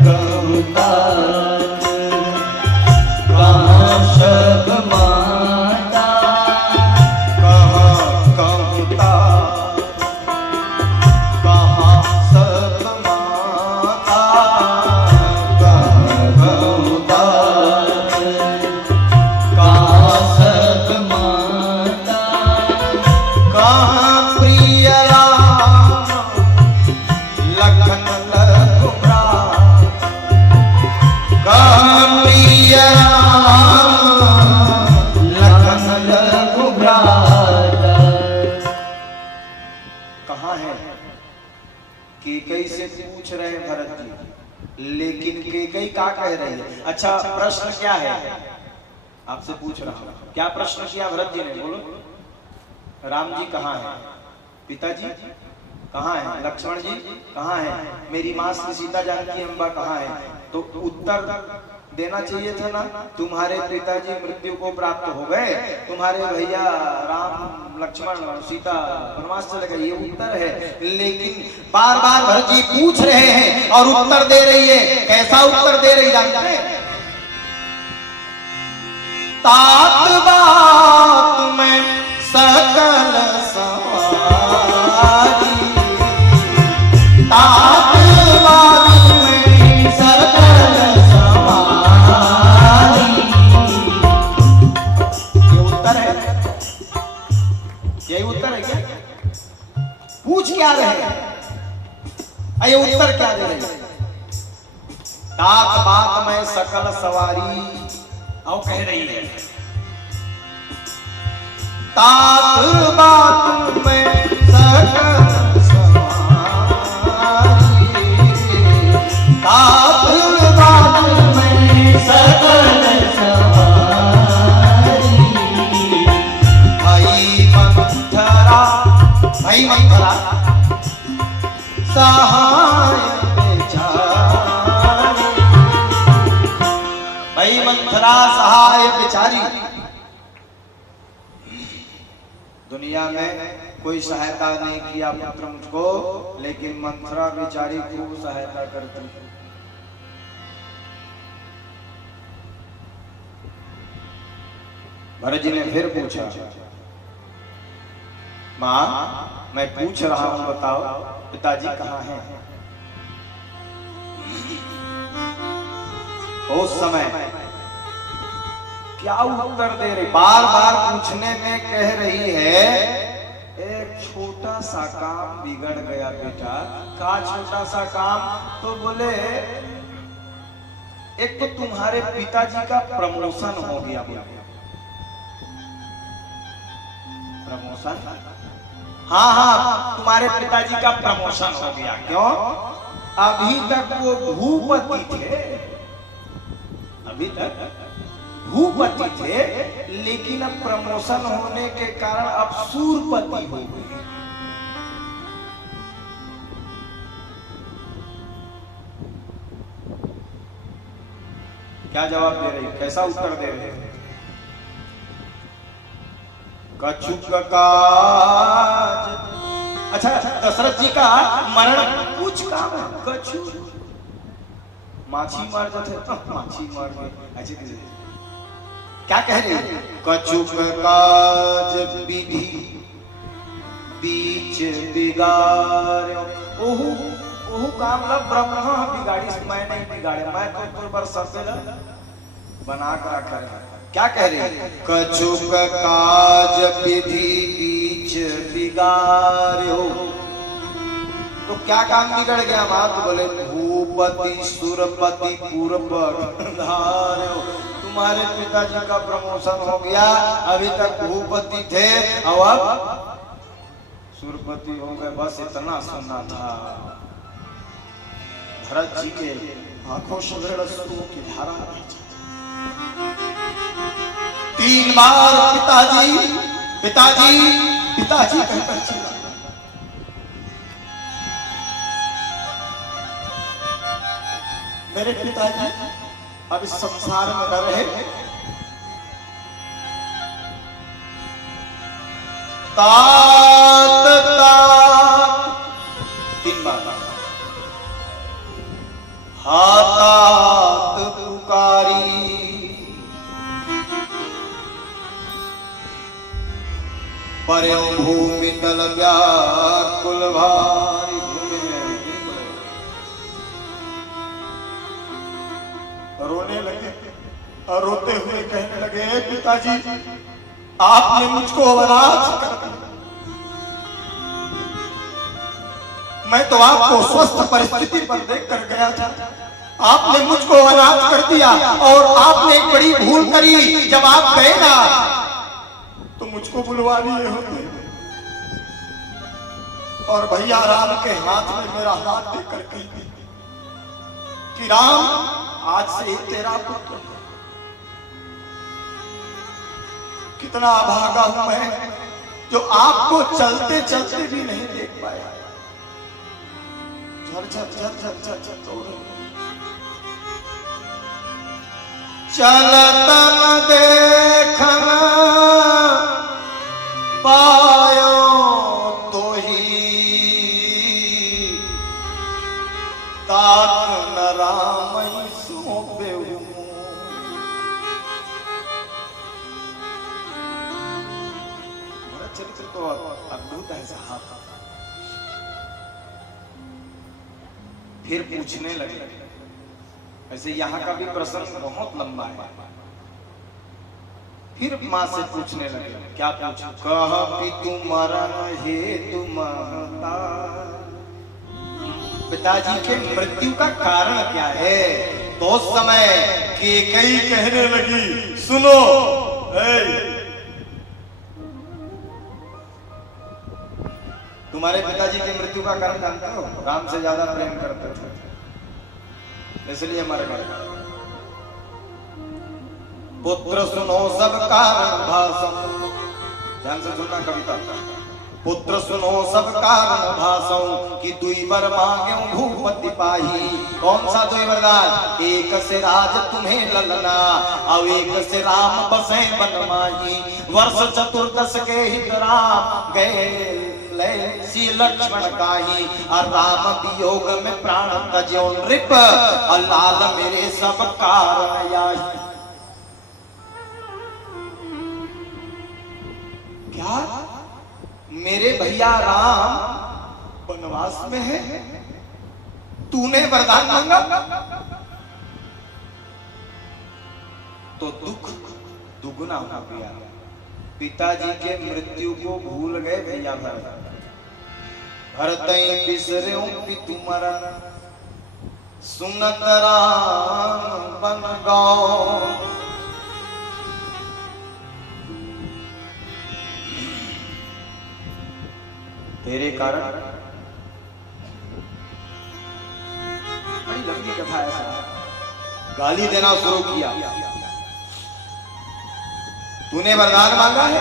कहूं तात, कहाँ सत माता, कहूं तात, कहाँ लेकिन कैकेयी क्या कह रही है? अच्छा प्रश्न क्या है आपसे पूछ रहा हूं, क्या प्रश्न किया भरत जी ने? बोलो। राम जी कहाँ है? पिताजी कहाँ है? लक्ष्मण जी कहाँ है? मेरी माँ श्री सीता जानकी अम्बा कहाँ है? तो उत्तर देना चाहिए था ना, तुम्हारे पिताजी मृत्यु को प्राप्त हो गए, तुम्हारे भैया राम लक्ष्मण सीता वनवास चले गए, ये उत्तर है। लेकिन बार बार भरत जी पूछ रहे हैं और उत्तर दे रही है। कैसा उत्तर दे रही जानते हैं? तात बात में सकल सवारी, तात बात में सकल सवारी। ये उत्तर है? यही उत्तर है क्या? पूछ क्या रहे हैं? ये उत्तर क्या दे रहे हैं? तात बात में सकल सवारी आओ कह रही है। तात बात में सकल सवारी, तात बात में सकल सवारी। भाई मंथरा, भाई मंथरा सहाय बेचारी, भाई मंथरा सहाय बेचारी। दुनिया में कोई सहायता नहीं किया पुत्र मुझको, लेकिन मंथरा बेचारी खूब सहायता करती है। भरत जी ने फिर पूछा, माँ मैं पूछ रहा हूं, बताओ पिताजी कहाँ हैं? उस समय क्या उत्तर दे रही? बार बार पूछने में कह रही है, एक छोटा सा काम बिगड़ गया बेटा। का छोटा सा काम? तो बोले एक तो तुम्हारे पिताजी का प्रमोशन हो गया। प्रमोशन? हाँ हाँ, तुम्हारे पिताजी का प्रमोशन हो गया। क्यों? अभी तक वो भूपति थे, अभी तक भूपति थे, लेकिन अब प्रमोशन होने के कारण अब सूरपति हो गए। क्या जवाब दे रही? कैसा उत्तर दे रहे? कछुक काज। अच्छा दशरथ जी का मरण कुछ काम है। कछु माछी मार जाते, माछी मार गए। ऐसे क्या कह रहे हैं? कछुक काज विधि बीच बिगाड़ो। ओहु ओहु काम ला ब्रह्मा बिगाड़ी, मैं नहीं बिगाड़े, मैं तो तुर पर सफेद बना कर रखा है। क्या कह रहे हैं? कछुक काज विधि बीच बिगाड़ो। तो क्या काम बिगड़ गया मां? तो बोले भूपति सुरपति पूर्व धारो। तुम्हारे पिताजी का प्रमोशन हो गया, अभी तक भूपति थे और अब सुरपति हो गए। बस इतना सुनना था। भरत जी के आंखों से अश्रुओं की धारा बह जाती। 3 बार पिताजी पिताजी पिताजी कहकर चला। मेरे पिताजी अब इस संसार में न रहे। तात तात 3 बार हातात पुकारी। पर्यो भूमि तल व्याकुल भारी। रोने लगे और रोते हुए कहने लगे, पिताजी आपने मुझको अनाथ कर दिया। मैं तो आपको स्वस्थ परिस्थिति पर देख कर गया था, आपने मुझको अनाथ कर दिया और आपने एक बड़ी भूल करी। जब आप गए ना तो मुझको बुलवा लिए होते और भैया राम के हाथ में मेरा हाथ देकर कहती कि राम आज से ही तेरा पुत्र। कितना अभागा हूं मैं जो आपको चलते चलते भी नहीं देख पाया। झर झर झर झर झर झर तोड़ चलत न देखना पायो तो ही तात न राम सौंपे। चरित्र तो अद्भुत है साहब। फिर पूछने लगे, ऐसे यहाँ का भी प्रसंग बहुत लंबा है। फिर माँ से पूछने लगे, क्या पूछ? कह कि तुम्हारा हे तुम पिताजी के मृत्यु का कारण क्या है? तो उस समय केकई कहने लगी, सुनो तुम्हारे पिताजी की मृत्यु का कारण जानते हो? राम से ज्यादा प्रेम करते थे, इसलिए मर गए। पुत्र सुनो सब कारण भाषम, ध्यान से सुनना कविता। पुत्र सुनो सब कारण भाषम कि दुई वर मांगे भूपति पाही। कौन सा दुई वरदान? एक से राज तुम्हें ललना और एक से राम बसे बन माही। वर्ष चतुर्दश के हित राम गए सी लक्ष्मण काही। और राम वियोग में प्राण तज्यो नृप और लाल मेरे सब कारण याही। क्या मेरे भैया राम वनवास में है, तूने वरदान मांगा? तो दुख दुगुना हो गया। पिताजी के मृत्यु को भूल गए भैया भरत। भरतई बिसर्यों पितु मरण सुनत राम बन गौ। तेरे कारण बड़ी लंबी कथा है साहब। गाली देना शुरू किया। तूने वरदान मांगा है,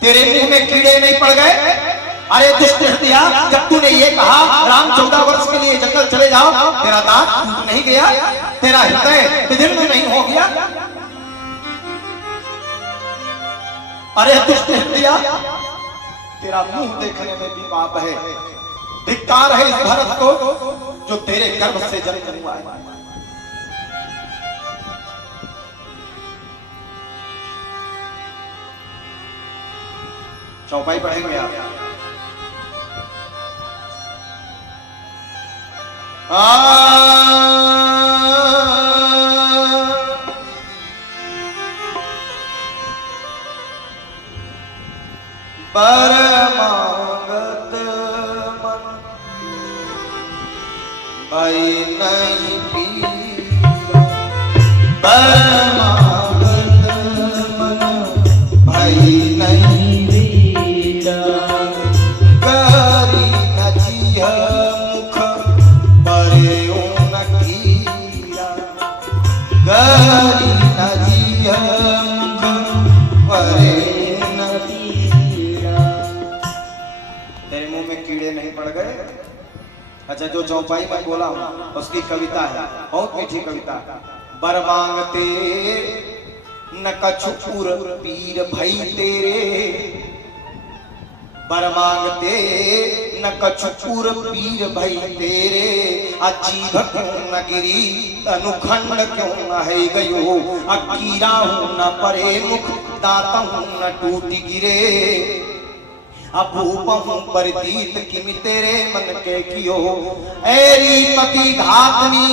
तेरे मुंह में कीड़े नहीं पड़ गए? अरे दुष्ट हृदया, जब तूने ये कहा राम 14 वर्ष के लिए जंगल चले जाओ, तेरा दांत टूट नहीं गया? तेरा हृदय विदीर्ण नहीं हो गया? अरे दुष्ट हृदया, तेरा मुंह देखने में भी पाप है। धिक्कार है इस भरत को जो तेरे गर्भ से जन्म हुआ है। चौपाई पढ़ेंगे आप। पर मांगत मन भाई नहीं पीरा। पर मांगत मन भाई नहीं पीरा। करी न जिह मुख परे न कीरा। करी न जिह मुख परे कीड़े नहीं पड़ गए। अच्छा, जो चौपाई में बोला हूं उसकी कविता है, बहुत मीठी कविता। बर मांगते न कछुपुर पीर भई तेरे। बर मांगते न कछुपुर पीर भई तेरे। अजीभ क्यों न गिरी अनुखंड क्यों न है गयो। अकीरा हूं न परे मुख दांत हूं न टूटी गिरे। अभूपहूं परतीत किमि तेरे मन के कियो। ऐरी पति घातनी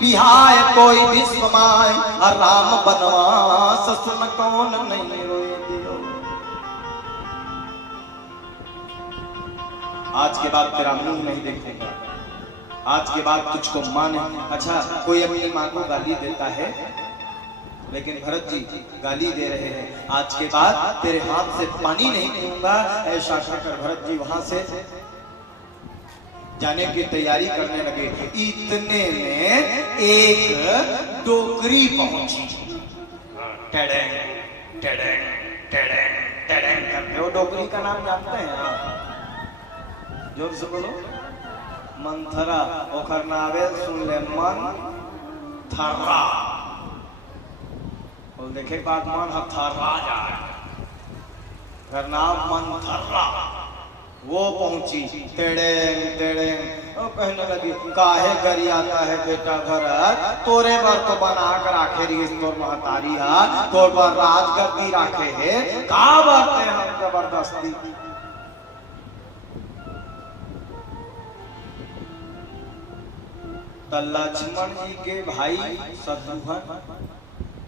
बिहाय कोई विश्वमाय। राम बनवास सुन कौन नहीं रोए दियो। आज के बाद तेरा मुंह नहीं देखेगा। आज के बाद तुझको मां नहीं। अच्छा, कोई अपनी मां को गाली देता है, लेकिन भरत जी गाली दे रहे हैं, आज के बाद तेरे हाथ से पानी नहीं पीऊंगा, ऐसा कहकर भरत जी वहां से जाने की तैयारी करने लगे। इतने में एक डोकरी पहुंची। टेडेंग टेडेंग टेडेंग टेडेंग करते। वो डोकरी का नाम जानते हैं आप? जोर से बोलो। मंथरा। ओखर नावे सुन ले, मंथरा। और देखे बात मन हथरा जाए। घर नाम मंथरा। वो पहुंची। तेड़ेंग तेड़ेंग और कहने लगी, काहे गरी आता है बेटा भरत, तोरे बार तो बना कर आखे रही तोर महतारी हा, तोर बार राजगद्दी राखे है, का बातें हम जबरदस्ती। तो लक्ष्मण जी के भाई शत्रुघ्न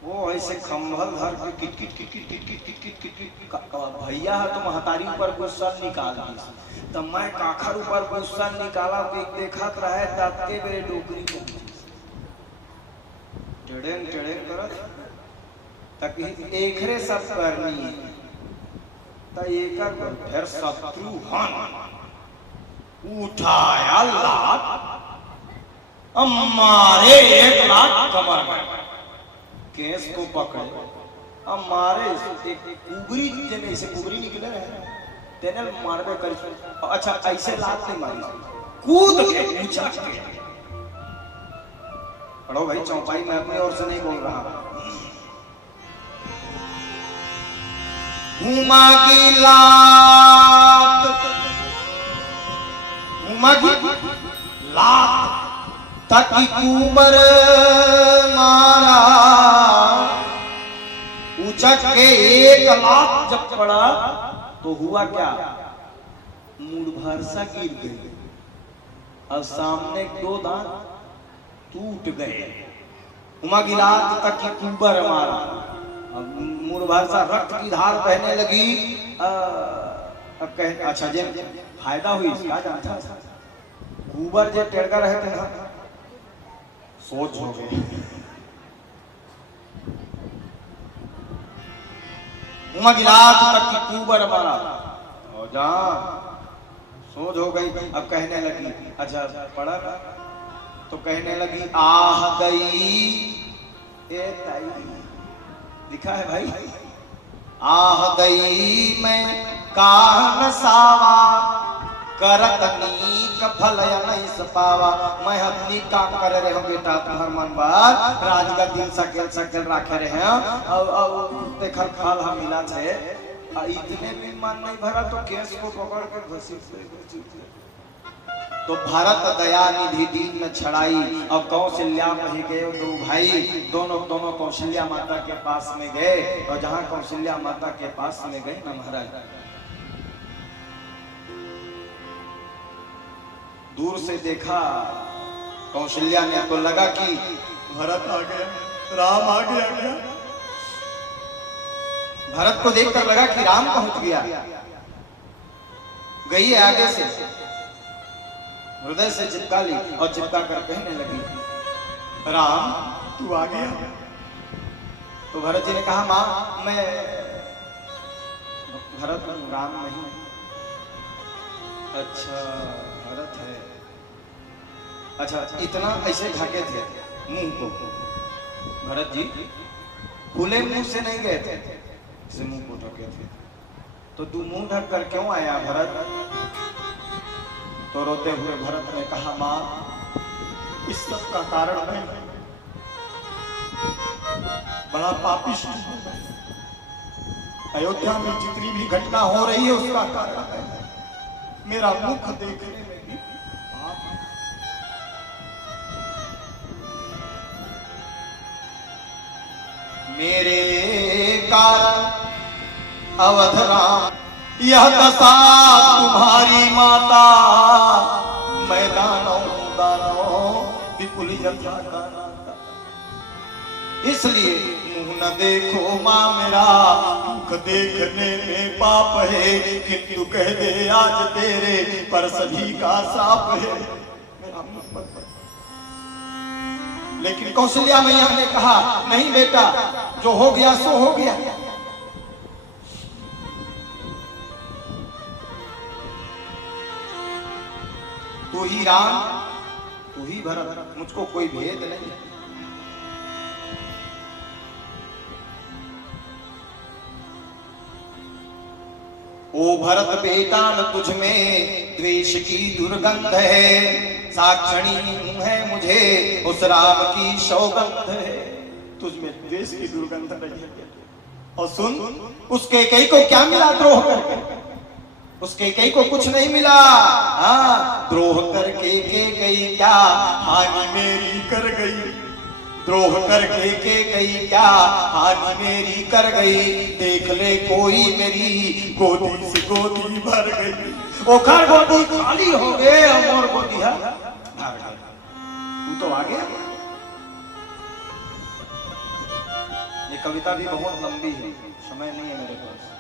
वो ऐसे खंभल धर के kit kit kit kit kit kit kit kit kit भैया है तो महतारी ऊपर गुस्सा निकाल दी। तो मैं काखर ऊपर गुस्सा निकाला तो देखत रहे तत्के मेरे डोकरी पहुंची। टेढ़ेन टेढ़ेन करत तक एकरे सब करनी है। तो एकर फिर शत्रुघ्न उठाया लात, हमारे 1 लाख कमर में केस को पकड़े, अब मारे एक कुबरी जने से कुबरी निकले रहे तेनल मारबे कर। अच्छा ऐसे लात नहीं मारी, कूद के ऊंचा के। पढ़ो भाई चौपाई में अपनी ओर से नहीं बोल रहा। घुमा की लात, घुमा की लात ताकि कुबर मारा। उचक के 1 लाख जब पड़ा तो हुआ क्या, मूड भरसा गिर गई और सामने 2 दांत टूट गए। उमा की लात तक की कुबर मारा, मूड भरसा रक्त की धार बहने लगी। अब कह अच्छा जे फायदा हुई इसका जानता कुबर जे टेढ़का रहे थे ना, सोच हो गई। उमा की लात तक की कुबर मारा और जा सोच हो गई। अब कहने लगी, अच्छा पढ़ा ना, तो कहने लगी आह गई ए ताई। लिखा है भाई, आह गई मैं कान सावा करत नीक फल नहीं सपावा। मैं अपनी काम कर रहे हो बेटा, तुम्हार मन बात राजगद्दी दिन सकेल सकेल राखे रहे और देखल फल हम मिला थे। इतने भी मन नहीं भरा तो केस को पकड़ कर घसीट। तो भरत दया निधि दीन में छड़ाई और कौशल्या में गए 2 भाई, दोनों कौशल्या माता के पास में गए। और जहाँ कौशल्या माता के पास में गए ना महाराज, दूर से देखा कौशल्या ने तो लगा कि भरत आ गया, राम आ गया क्या। भरत को देखकर लगा कि राम पहुंच गया। गई आगे से हृदय से चिपका ली और चिपका कर कहने लगी, राम तू आ गया। तो भरत जी ने कहा, मां मैं भरत हूं, राम नहीं। अच्छा भरत है। अच्छा इतना ऐसे ढके थे मुंह को। भरत जी खुले मुंह से नहीं गए थे, से मुंह को ढके थे। तो तू मुंह ढक कर क्यों आया भरत? तो रोते हुए भरत ने कहा, मां इस सब का कारण मैं बड़ा पापिष्ट हूं। अयोध्या में जितनी भी घटना हो रही है उसका कारण है मेरा मुख देखने में भी पाप है। मेरे कारण अवध राम यह दशा तुम्हारी माता। मैं दानों विपुल यथा का नाता। इसलिए मुंह न देखो मां मेरा, मुख देखने में पाप है। किंतु कह दे आज तेरे पर सभी का साप है। मेरा मुंह मत। लेकिन कौशल्या मैया ने कहा, नहीं बेटा जो हो गया सो हो गया। तू ही राम, तू ही भरत, मुझको कोई भेद नहीं। ओ भरत बेटा न तुझ में द्वेष की दुर्गंध है, साक्षणी है मुझे उस राम की सौगंध है। तुझ में द्वेष की दुर्गंध नहीं है। और सुन, उसके कई को क्या मिला द्रोह करके? उसके कई को कुछ नहीं मिला। हाँ, द्रोह करके के गई क्या हानि मेरी कर गई, द्रोह करके के गई क्या हानि मेरी कर गई। देख ले कोई मेरी गोदी से गोदी भर गई, ओखर गोदी खाली हो गए और गोदी है भर गई। तू तो आ गया। ये कविता भी बहुत लंबी है, समय नहीं है मेरे पास।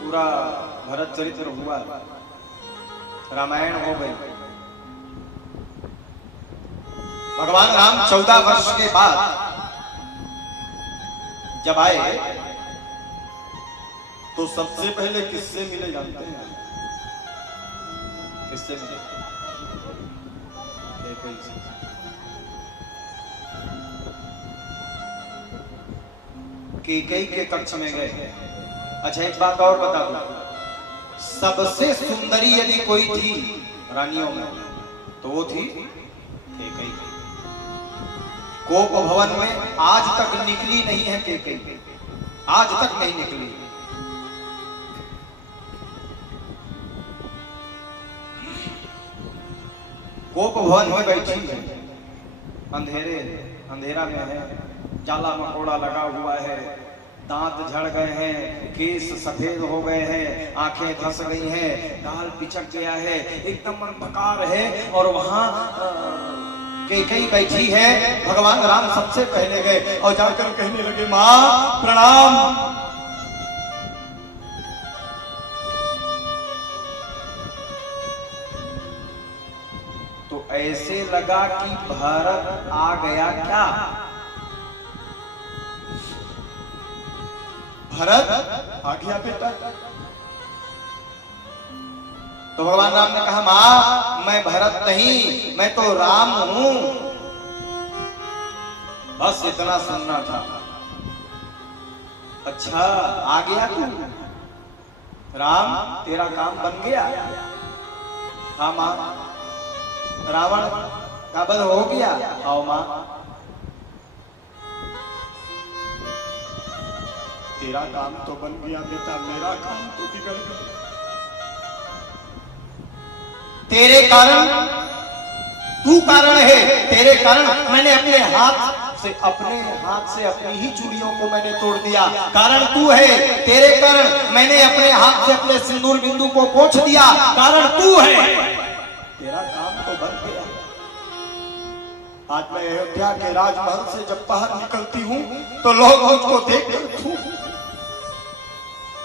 पूरा भरत चरित्र हुआ, रामायण हो गई। भगवान राम 14 वर्ष के बाद जब आए तो सबसे पहले किससे मिले जानते हैं? किससे मिले? कैकेयी के कक्ष में गए। अच्छा, एक बात और बता दूं, सबसे सुंदरी यदि कोई थी रानियों में तो वो थी कैकेयी। कोप भवन में आज तक निकली नहीं है कैकेयी, आज तक नहीं निकली। कोप भवन में बैठी है, अंधेरा में है, जाला मकोड़ा लगा हुआ है, दांत झड़ गए हैं, केस सफेद हो गए हैं, आंखें धंस गई हैं, गाल पिचक गया है, एकदम अंधकार है। और वहां कैकेयी बैठी है। भगवान राम सबसे पहले गए और जाकर कहने लगे, मां प्रणाम। तो ऐसे लगा कि भारत आ गया क्या? भरत आ गया बेटा। तो भगवान राम ने कहा, मां मैं भरत नहीं, मैं तो राम हूं। बस इतना सुनना था। अच्छा, आ गया तू? राम तेरा काम बन गया? हाँ मां। रावण का वध हो गया? आओ मां। तेरा काम तो बन गया बेटा, मेरा काम तो बिगड़ गया। तेरे कारण, तू कारण है, तेरे कारण मैंने अपने हाथ से अपनी ही चूड़ियों को मैंने तोड़ दिया। कारण तू है, तेरे कारण मैंने अपने हाथ से अपने सिंदूर बिंदु को पोंछ दिया। कारण तू है, तेरा काम तो बन गया। आज मैं अयोध्या के राजमहल से जब बाहर निकलती हूँ तो लोग मुझको देखकर,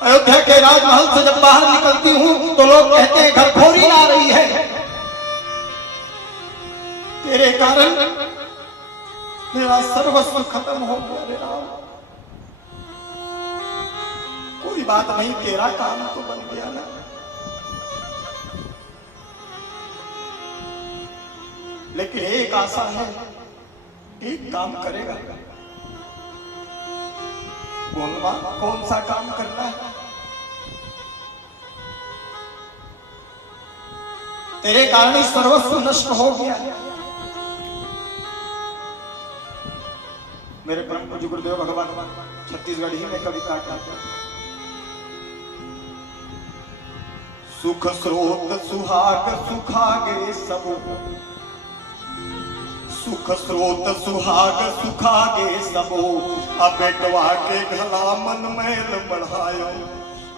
अयोध्या के राजमहल से जब बाहर निकलती हूं तो लोग कहते हैं घरखोरी आ रही है। तेरे कारण मेरा सर्वस्व खत्म हो गया रे राम। कोई बात नहीं, तेरा काम तो बन गया ना। लेकिन एक आशा है, एक काम करेगा। कौन सा काम करना है? तेरे कारण सर्वस्व नष्ट हो गया। मेरे परम पूज्य गुरुदेव भगवान छत्तीसगढ़ी में कविता गाते, सुख स्रोत सुहाग सुखागे सब, सुख स्रोत सुहाग सुखागे सबो, अब बेटवा के घला मन मैल बढ़ायो,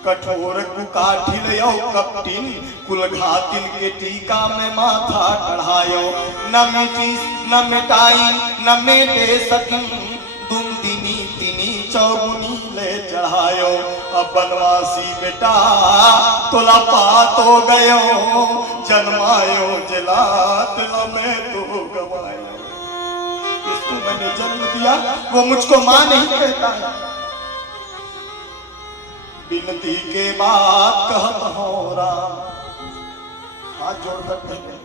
कठोर कुकाठिल कपटिन कुल घातिन के टीका में माथा चढ़ायो। न मिटी न मिटाई न मेटे सकिन, तुम दिनी तिनी चौगुनी ले चढ़ायो। अब बनवासी बेटा तुला पात हो गयो, जन्मायो जिला तिला में तो गवायो। इसको मैंने मैंने जन्म दिया वो मुझको मां नहीं कहता है। बिनती के बाद कहता हूँ राम, हाथ जोड़कर कहते हैं,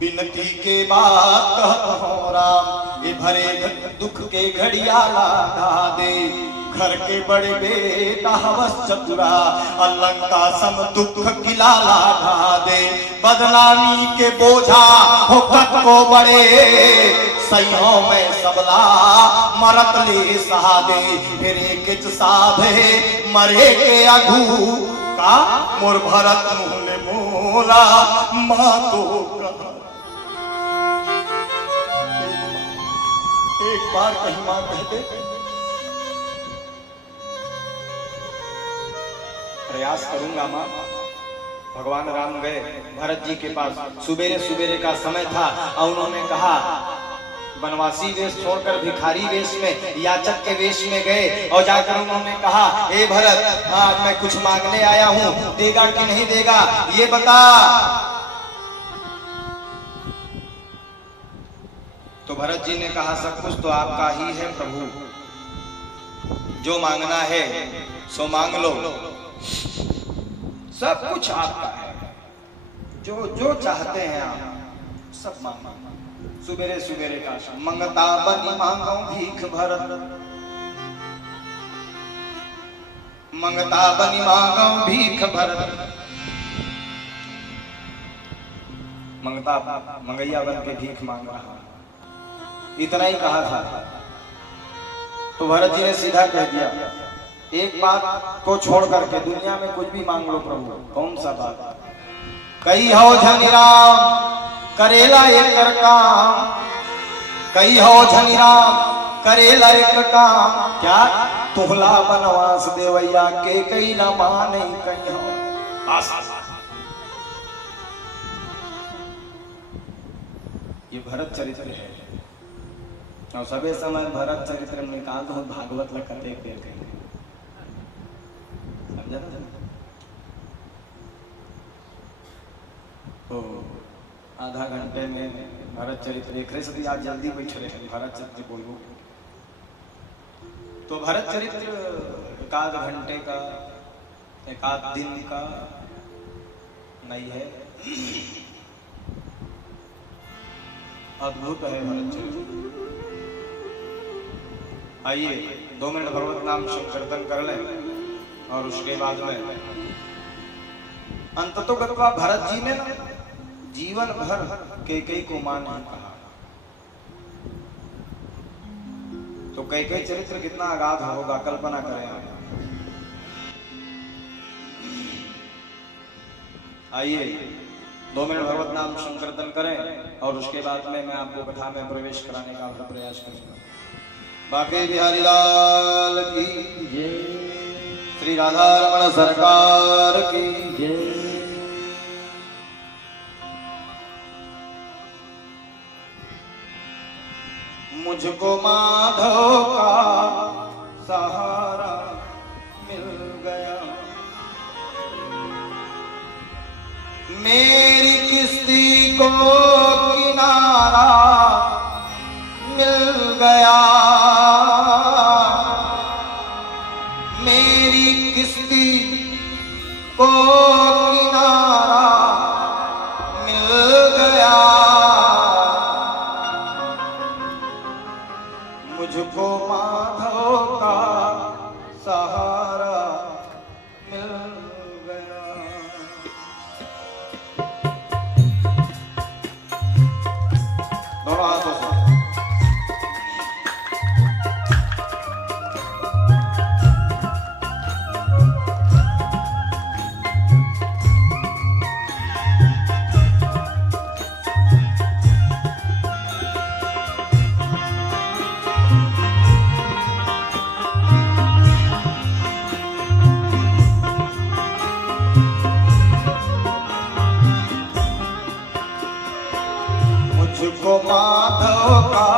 बिनती के बाद कहता हूँ राम, ये भरे दुख के घड़िया लागा दे, घर के बड़े बेटा हवस चतुरा, अलंका सम दुख किला लागा दे, बदनामी के बोझा हुकत को बड़े, सैयों में सबला मरत ले सहा दे, फिर एक साधे मरे के अघू का, मोर भरत मुँह ने मोला माँ तो कहा। एक बार कहीं मां कह दे, प्रयास करूंगा मां। भगवान राम गए भरत जी के पास, सुबेरे सुबेरे का समय था और उन्होंने कहा, वनवासी वेश छोड़कर भिखारी वेश में, याचक के वेश में गए और जाकर उन्होंने कहा, ए भरत, आज मैं कुछ मांगने आया हूं, देगा कि नहीं देगा ये बता। तो भरत जी ने कहा, सब कुछ तो आपका ही है प्रभु, जो मांगना है सो मांग लो, सब कुछ आपका है, जो जो चाहते हैं आप सब मांगो। सुबेरे सुबेरे का मंगता बनी मांगो भीख भरत, मंगता बनी मांगो भीख भरत, मंगता मंगैया बन के भीख मांग रहा, इतना ही कहा था। तो भरत जी ने सीधा कह दिया, एक बात को छोड़ करके दुनिया में कुछ भी मांग लो प्रभु। कौन सा बात? कई हो धनी राम करेला एक काम, कई हो धनी राम करेला एक काम, क्या तुहला बनवास देवैया के कई ना माने कहीं हो। ये भरत चरित्र है और सबे समय भरत चरित्र में निकाल दो भागवत लखते पेड़ कहीं, समझा ना? तो आधा घंटे में भरत चरित्र देख रहे सभी, आज जल्दी बैठ रहे हैं, भरत चरित्र बोलो। तो भरत चरित्र एकाध घंटे का, एकाध दिन का नहीं है, अद्भुत है भरत चरित्र। आइए 2 मिनट भगवत नाम संकीर्तन कर लें और उसके बाद में अंततोगत्वा भरत जी ने जीवन भर कैकेयी को मां नहीं कहा। तो कैकेयी चरित्र कितना अगाध होगा, कल्पना करें आप। आइए 2 मिनट भगवत नाम संकीर्तन करें और उसके बाद में मैं आपको कथा में प्रवेश कराने का प्रयास करूंगा। बाके बिहारी लाल की जय, श्री राधा रमण सरकार की जय। मुझको माधव का सहारा मिल गया, मेरी किस्ती को किनारा मिल गया, मेरी किस्ती को किनारा मिल गया, मुझको माधव का सहारा मिल गया। दोनों हाथों से मुझको माधव का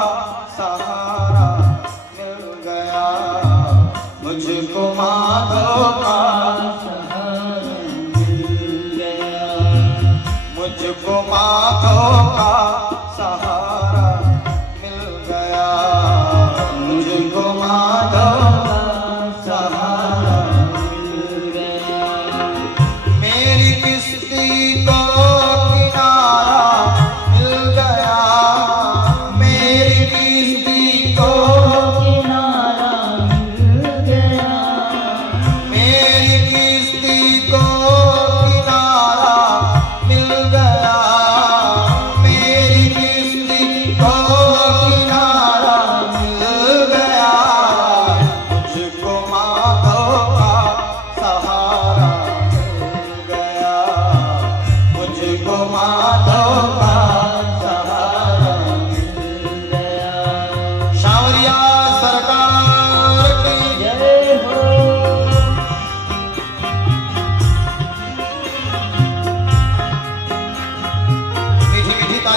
सहारा मिल गया, मुझको माधव का सहारा मिल गया, मुझको माधव का सहारा मिल गया,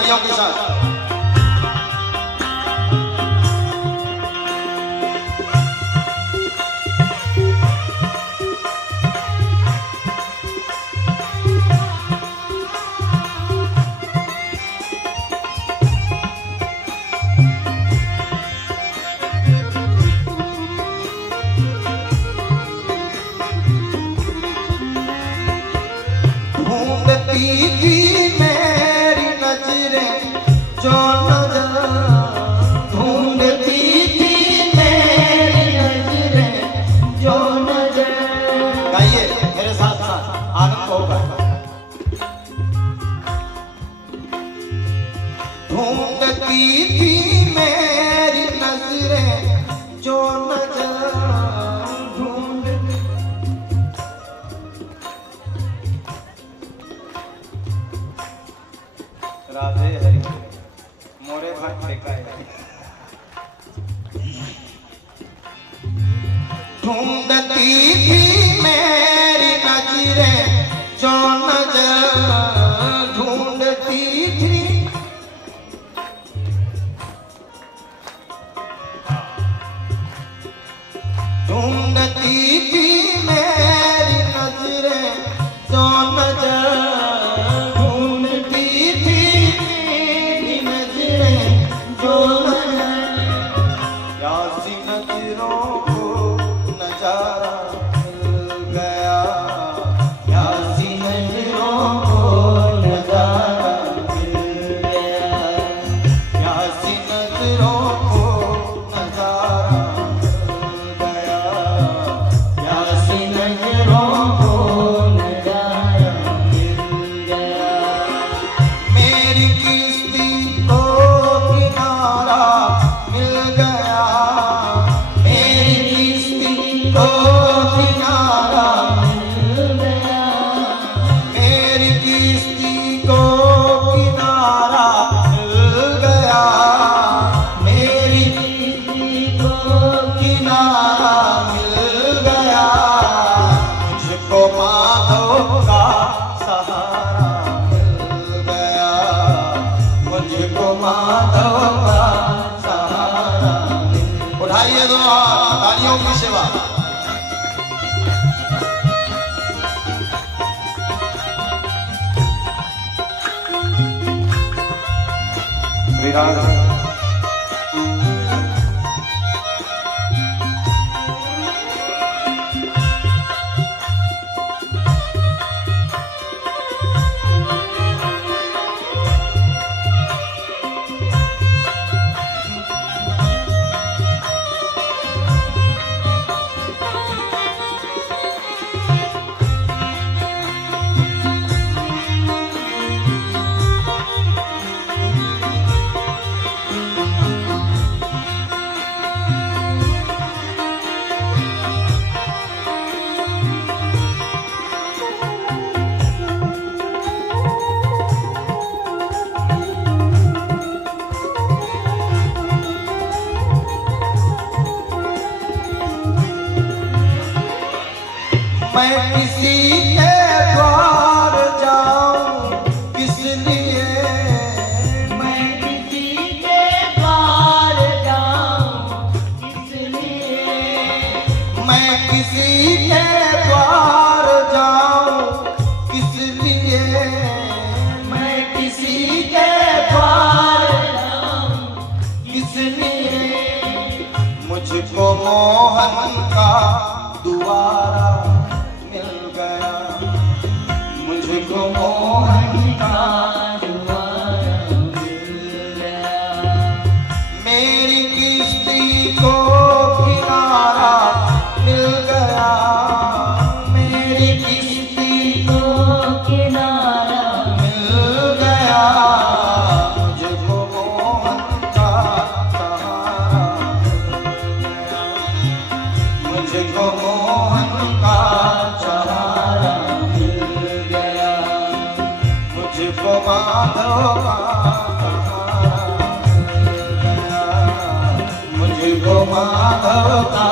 तालियों के साथ। राधे हरि मोरे भाग टेका ढूंढती थी मेरी नजरें जो नजर ढूंढती थी। ढूंढती थी मेरी नजरें जो नजर उठाइए दो तालियों की सेवा। विराज मैं किसी के द्वार जाऊं किस लिए। मैं किसी के द्वार जाऊं किस लिए। मैं किसी के द्वार जाऊं किस लिए। मैं किसी के द्वार जाऊं किस लिए। मुझको मोहन का दुआरा मुझको मोहन का दुआरा मिल गया। मेरी किश्ती को किनारा मिल गया। मेरी किश्ती को किनारा मिल गया। मुझको मोहन का सहारा मिल गया। मुझको मोहन का सहारा मुझको माधव का सहारा मिल गया। मुझको माधव का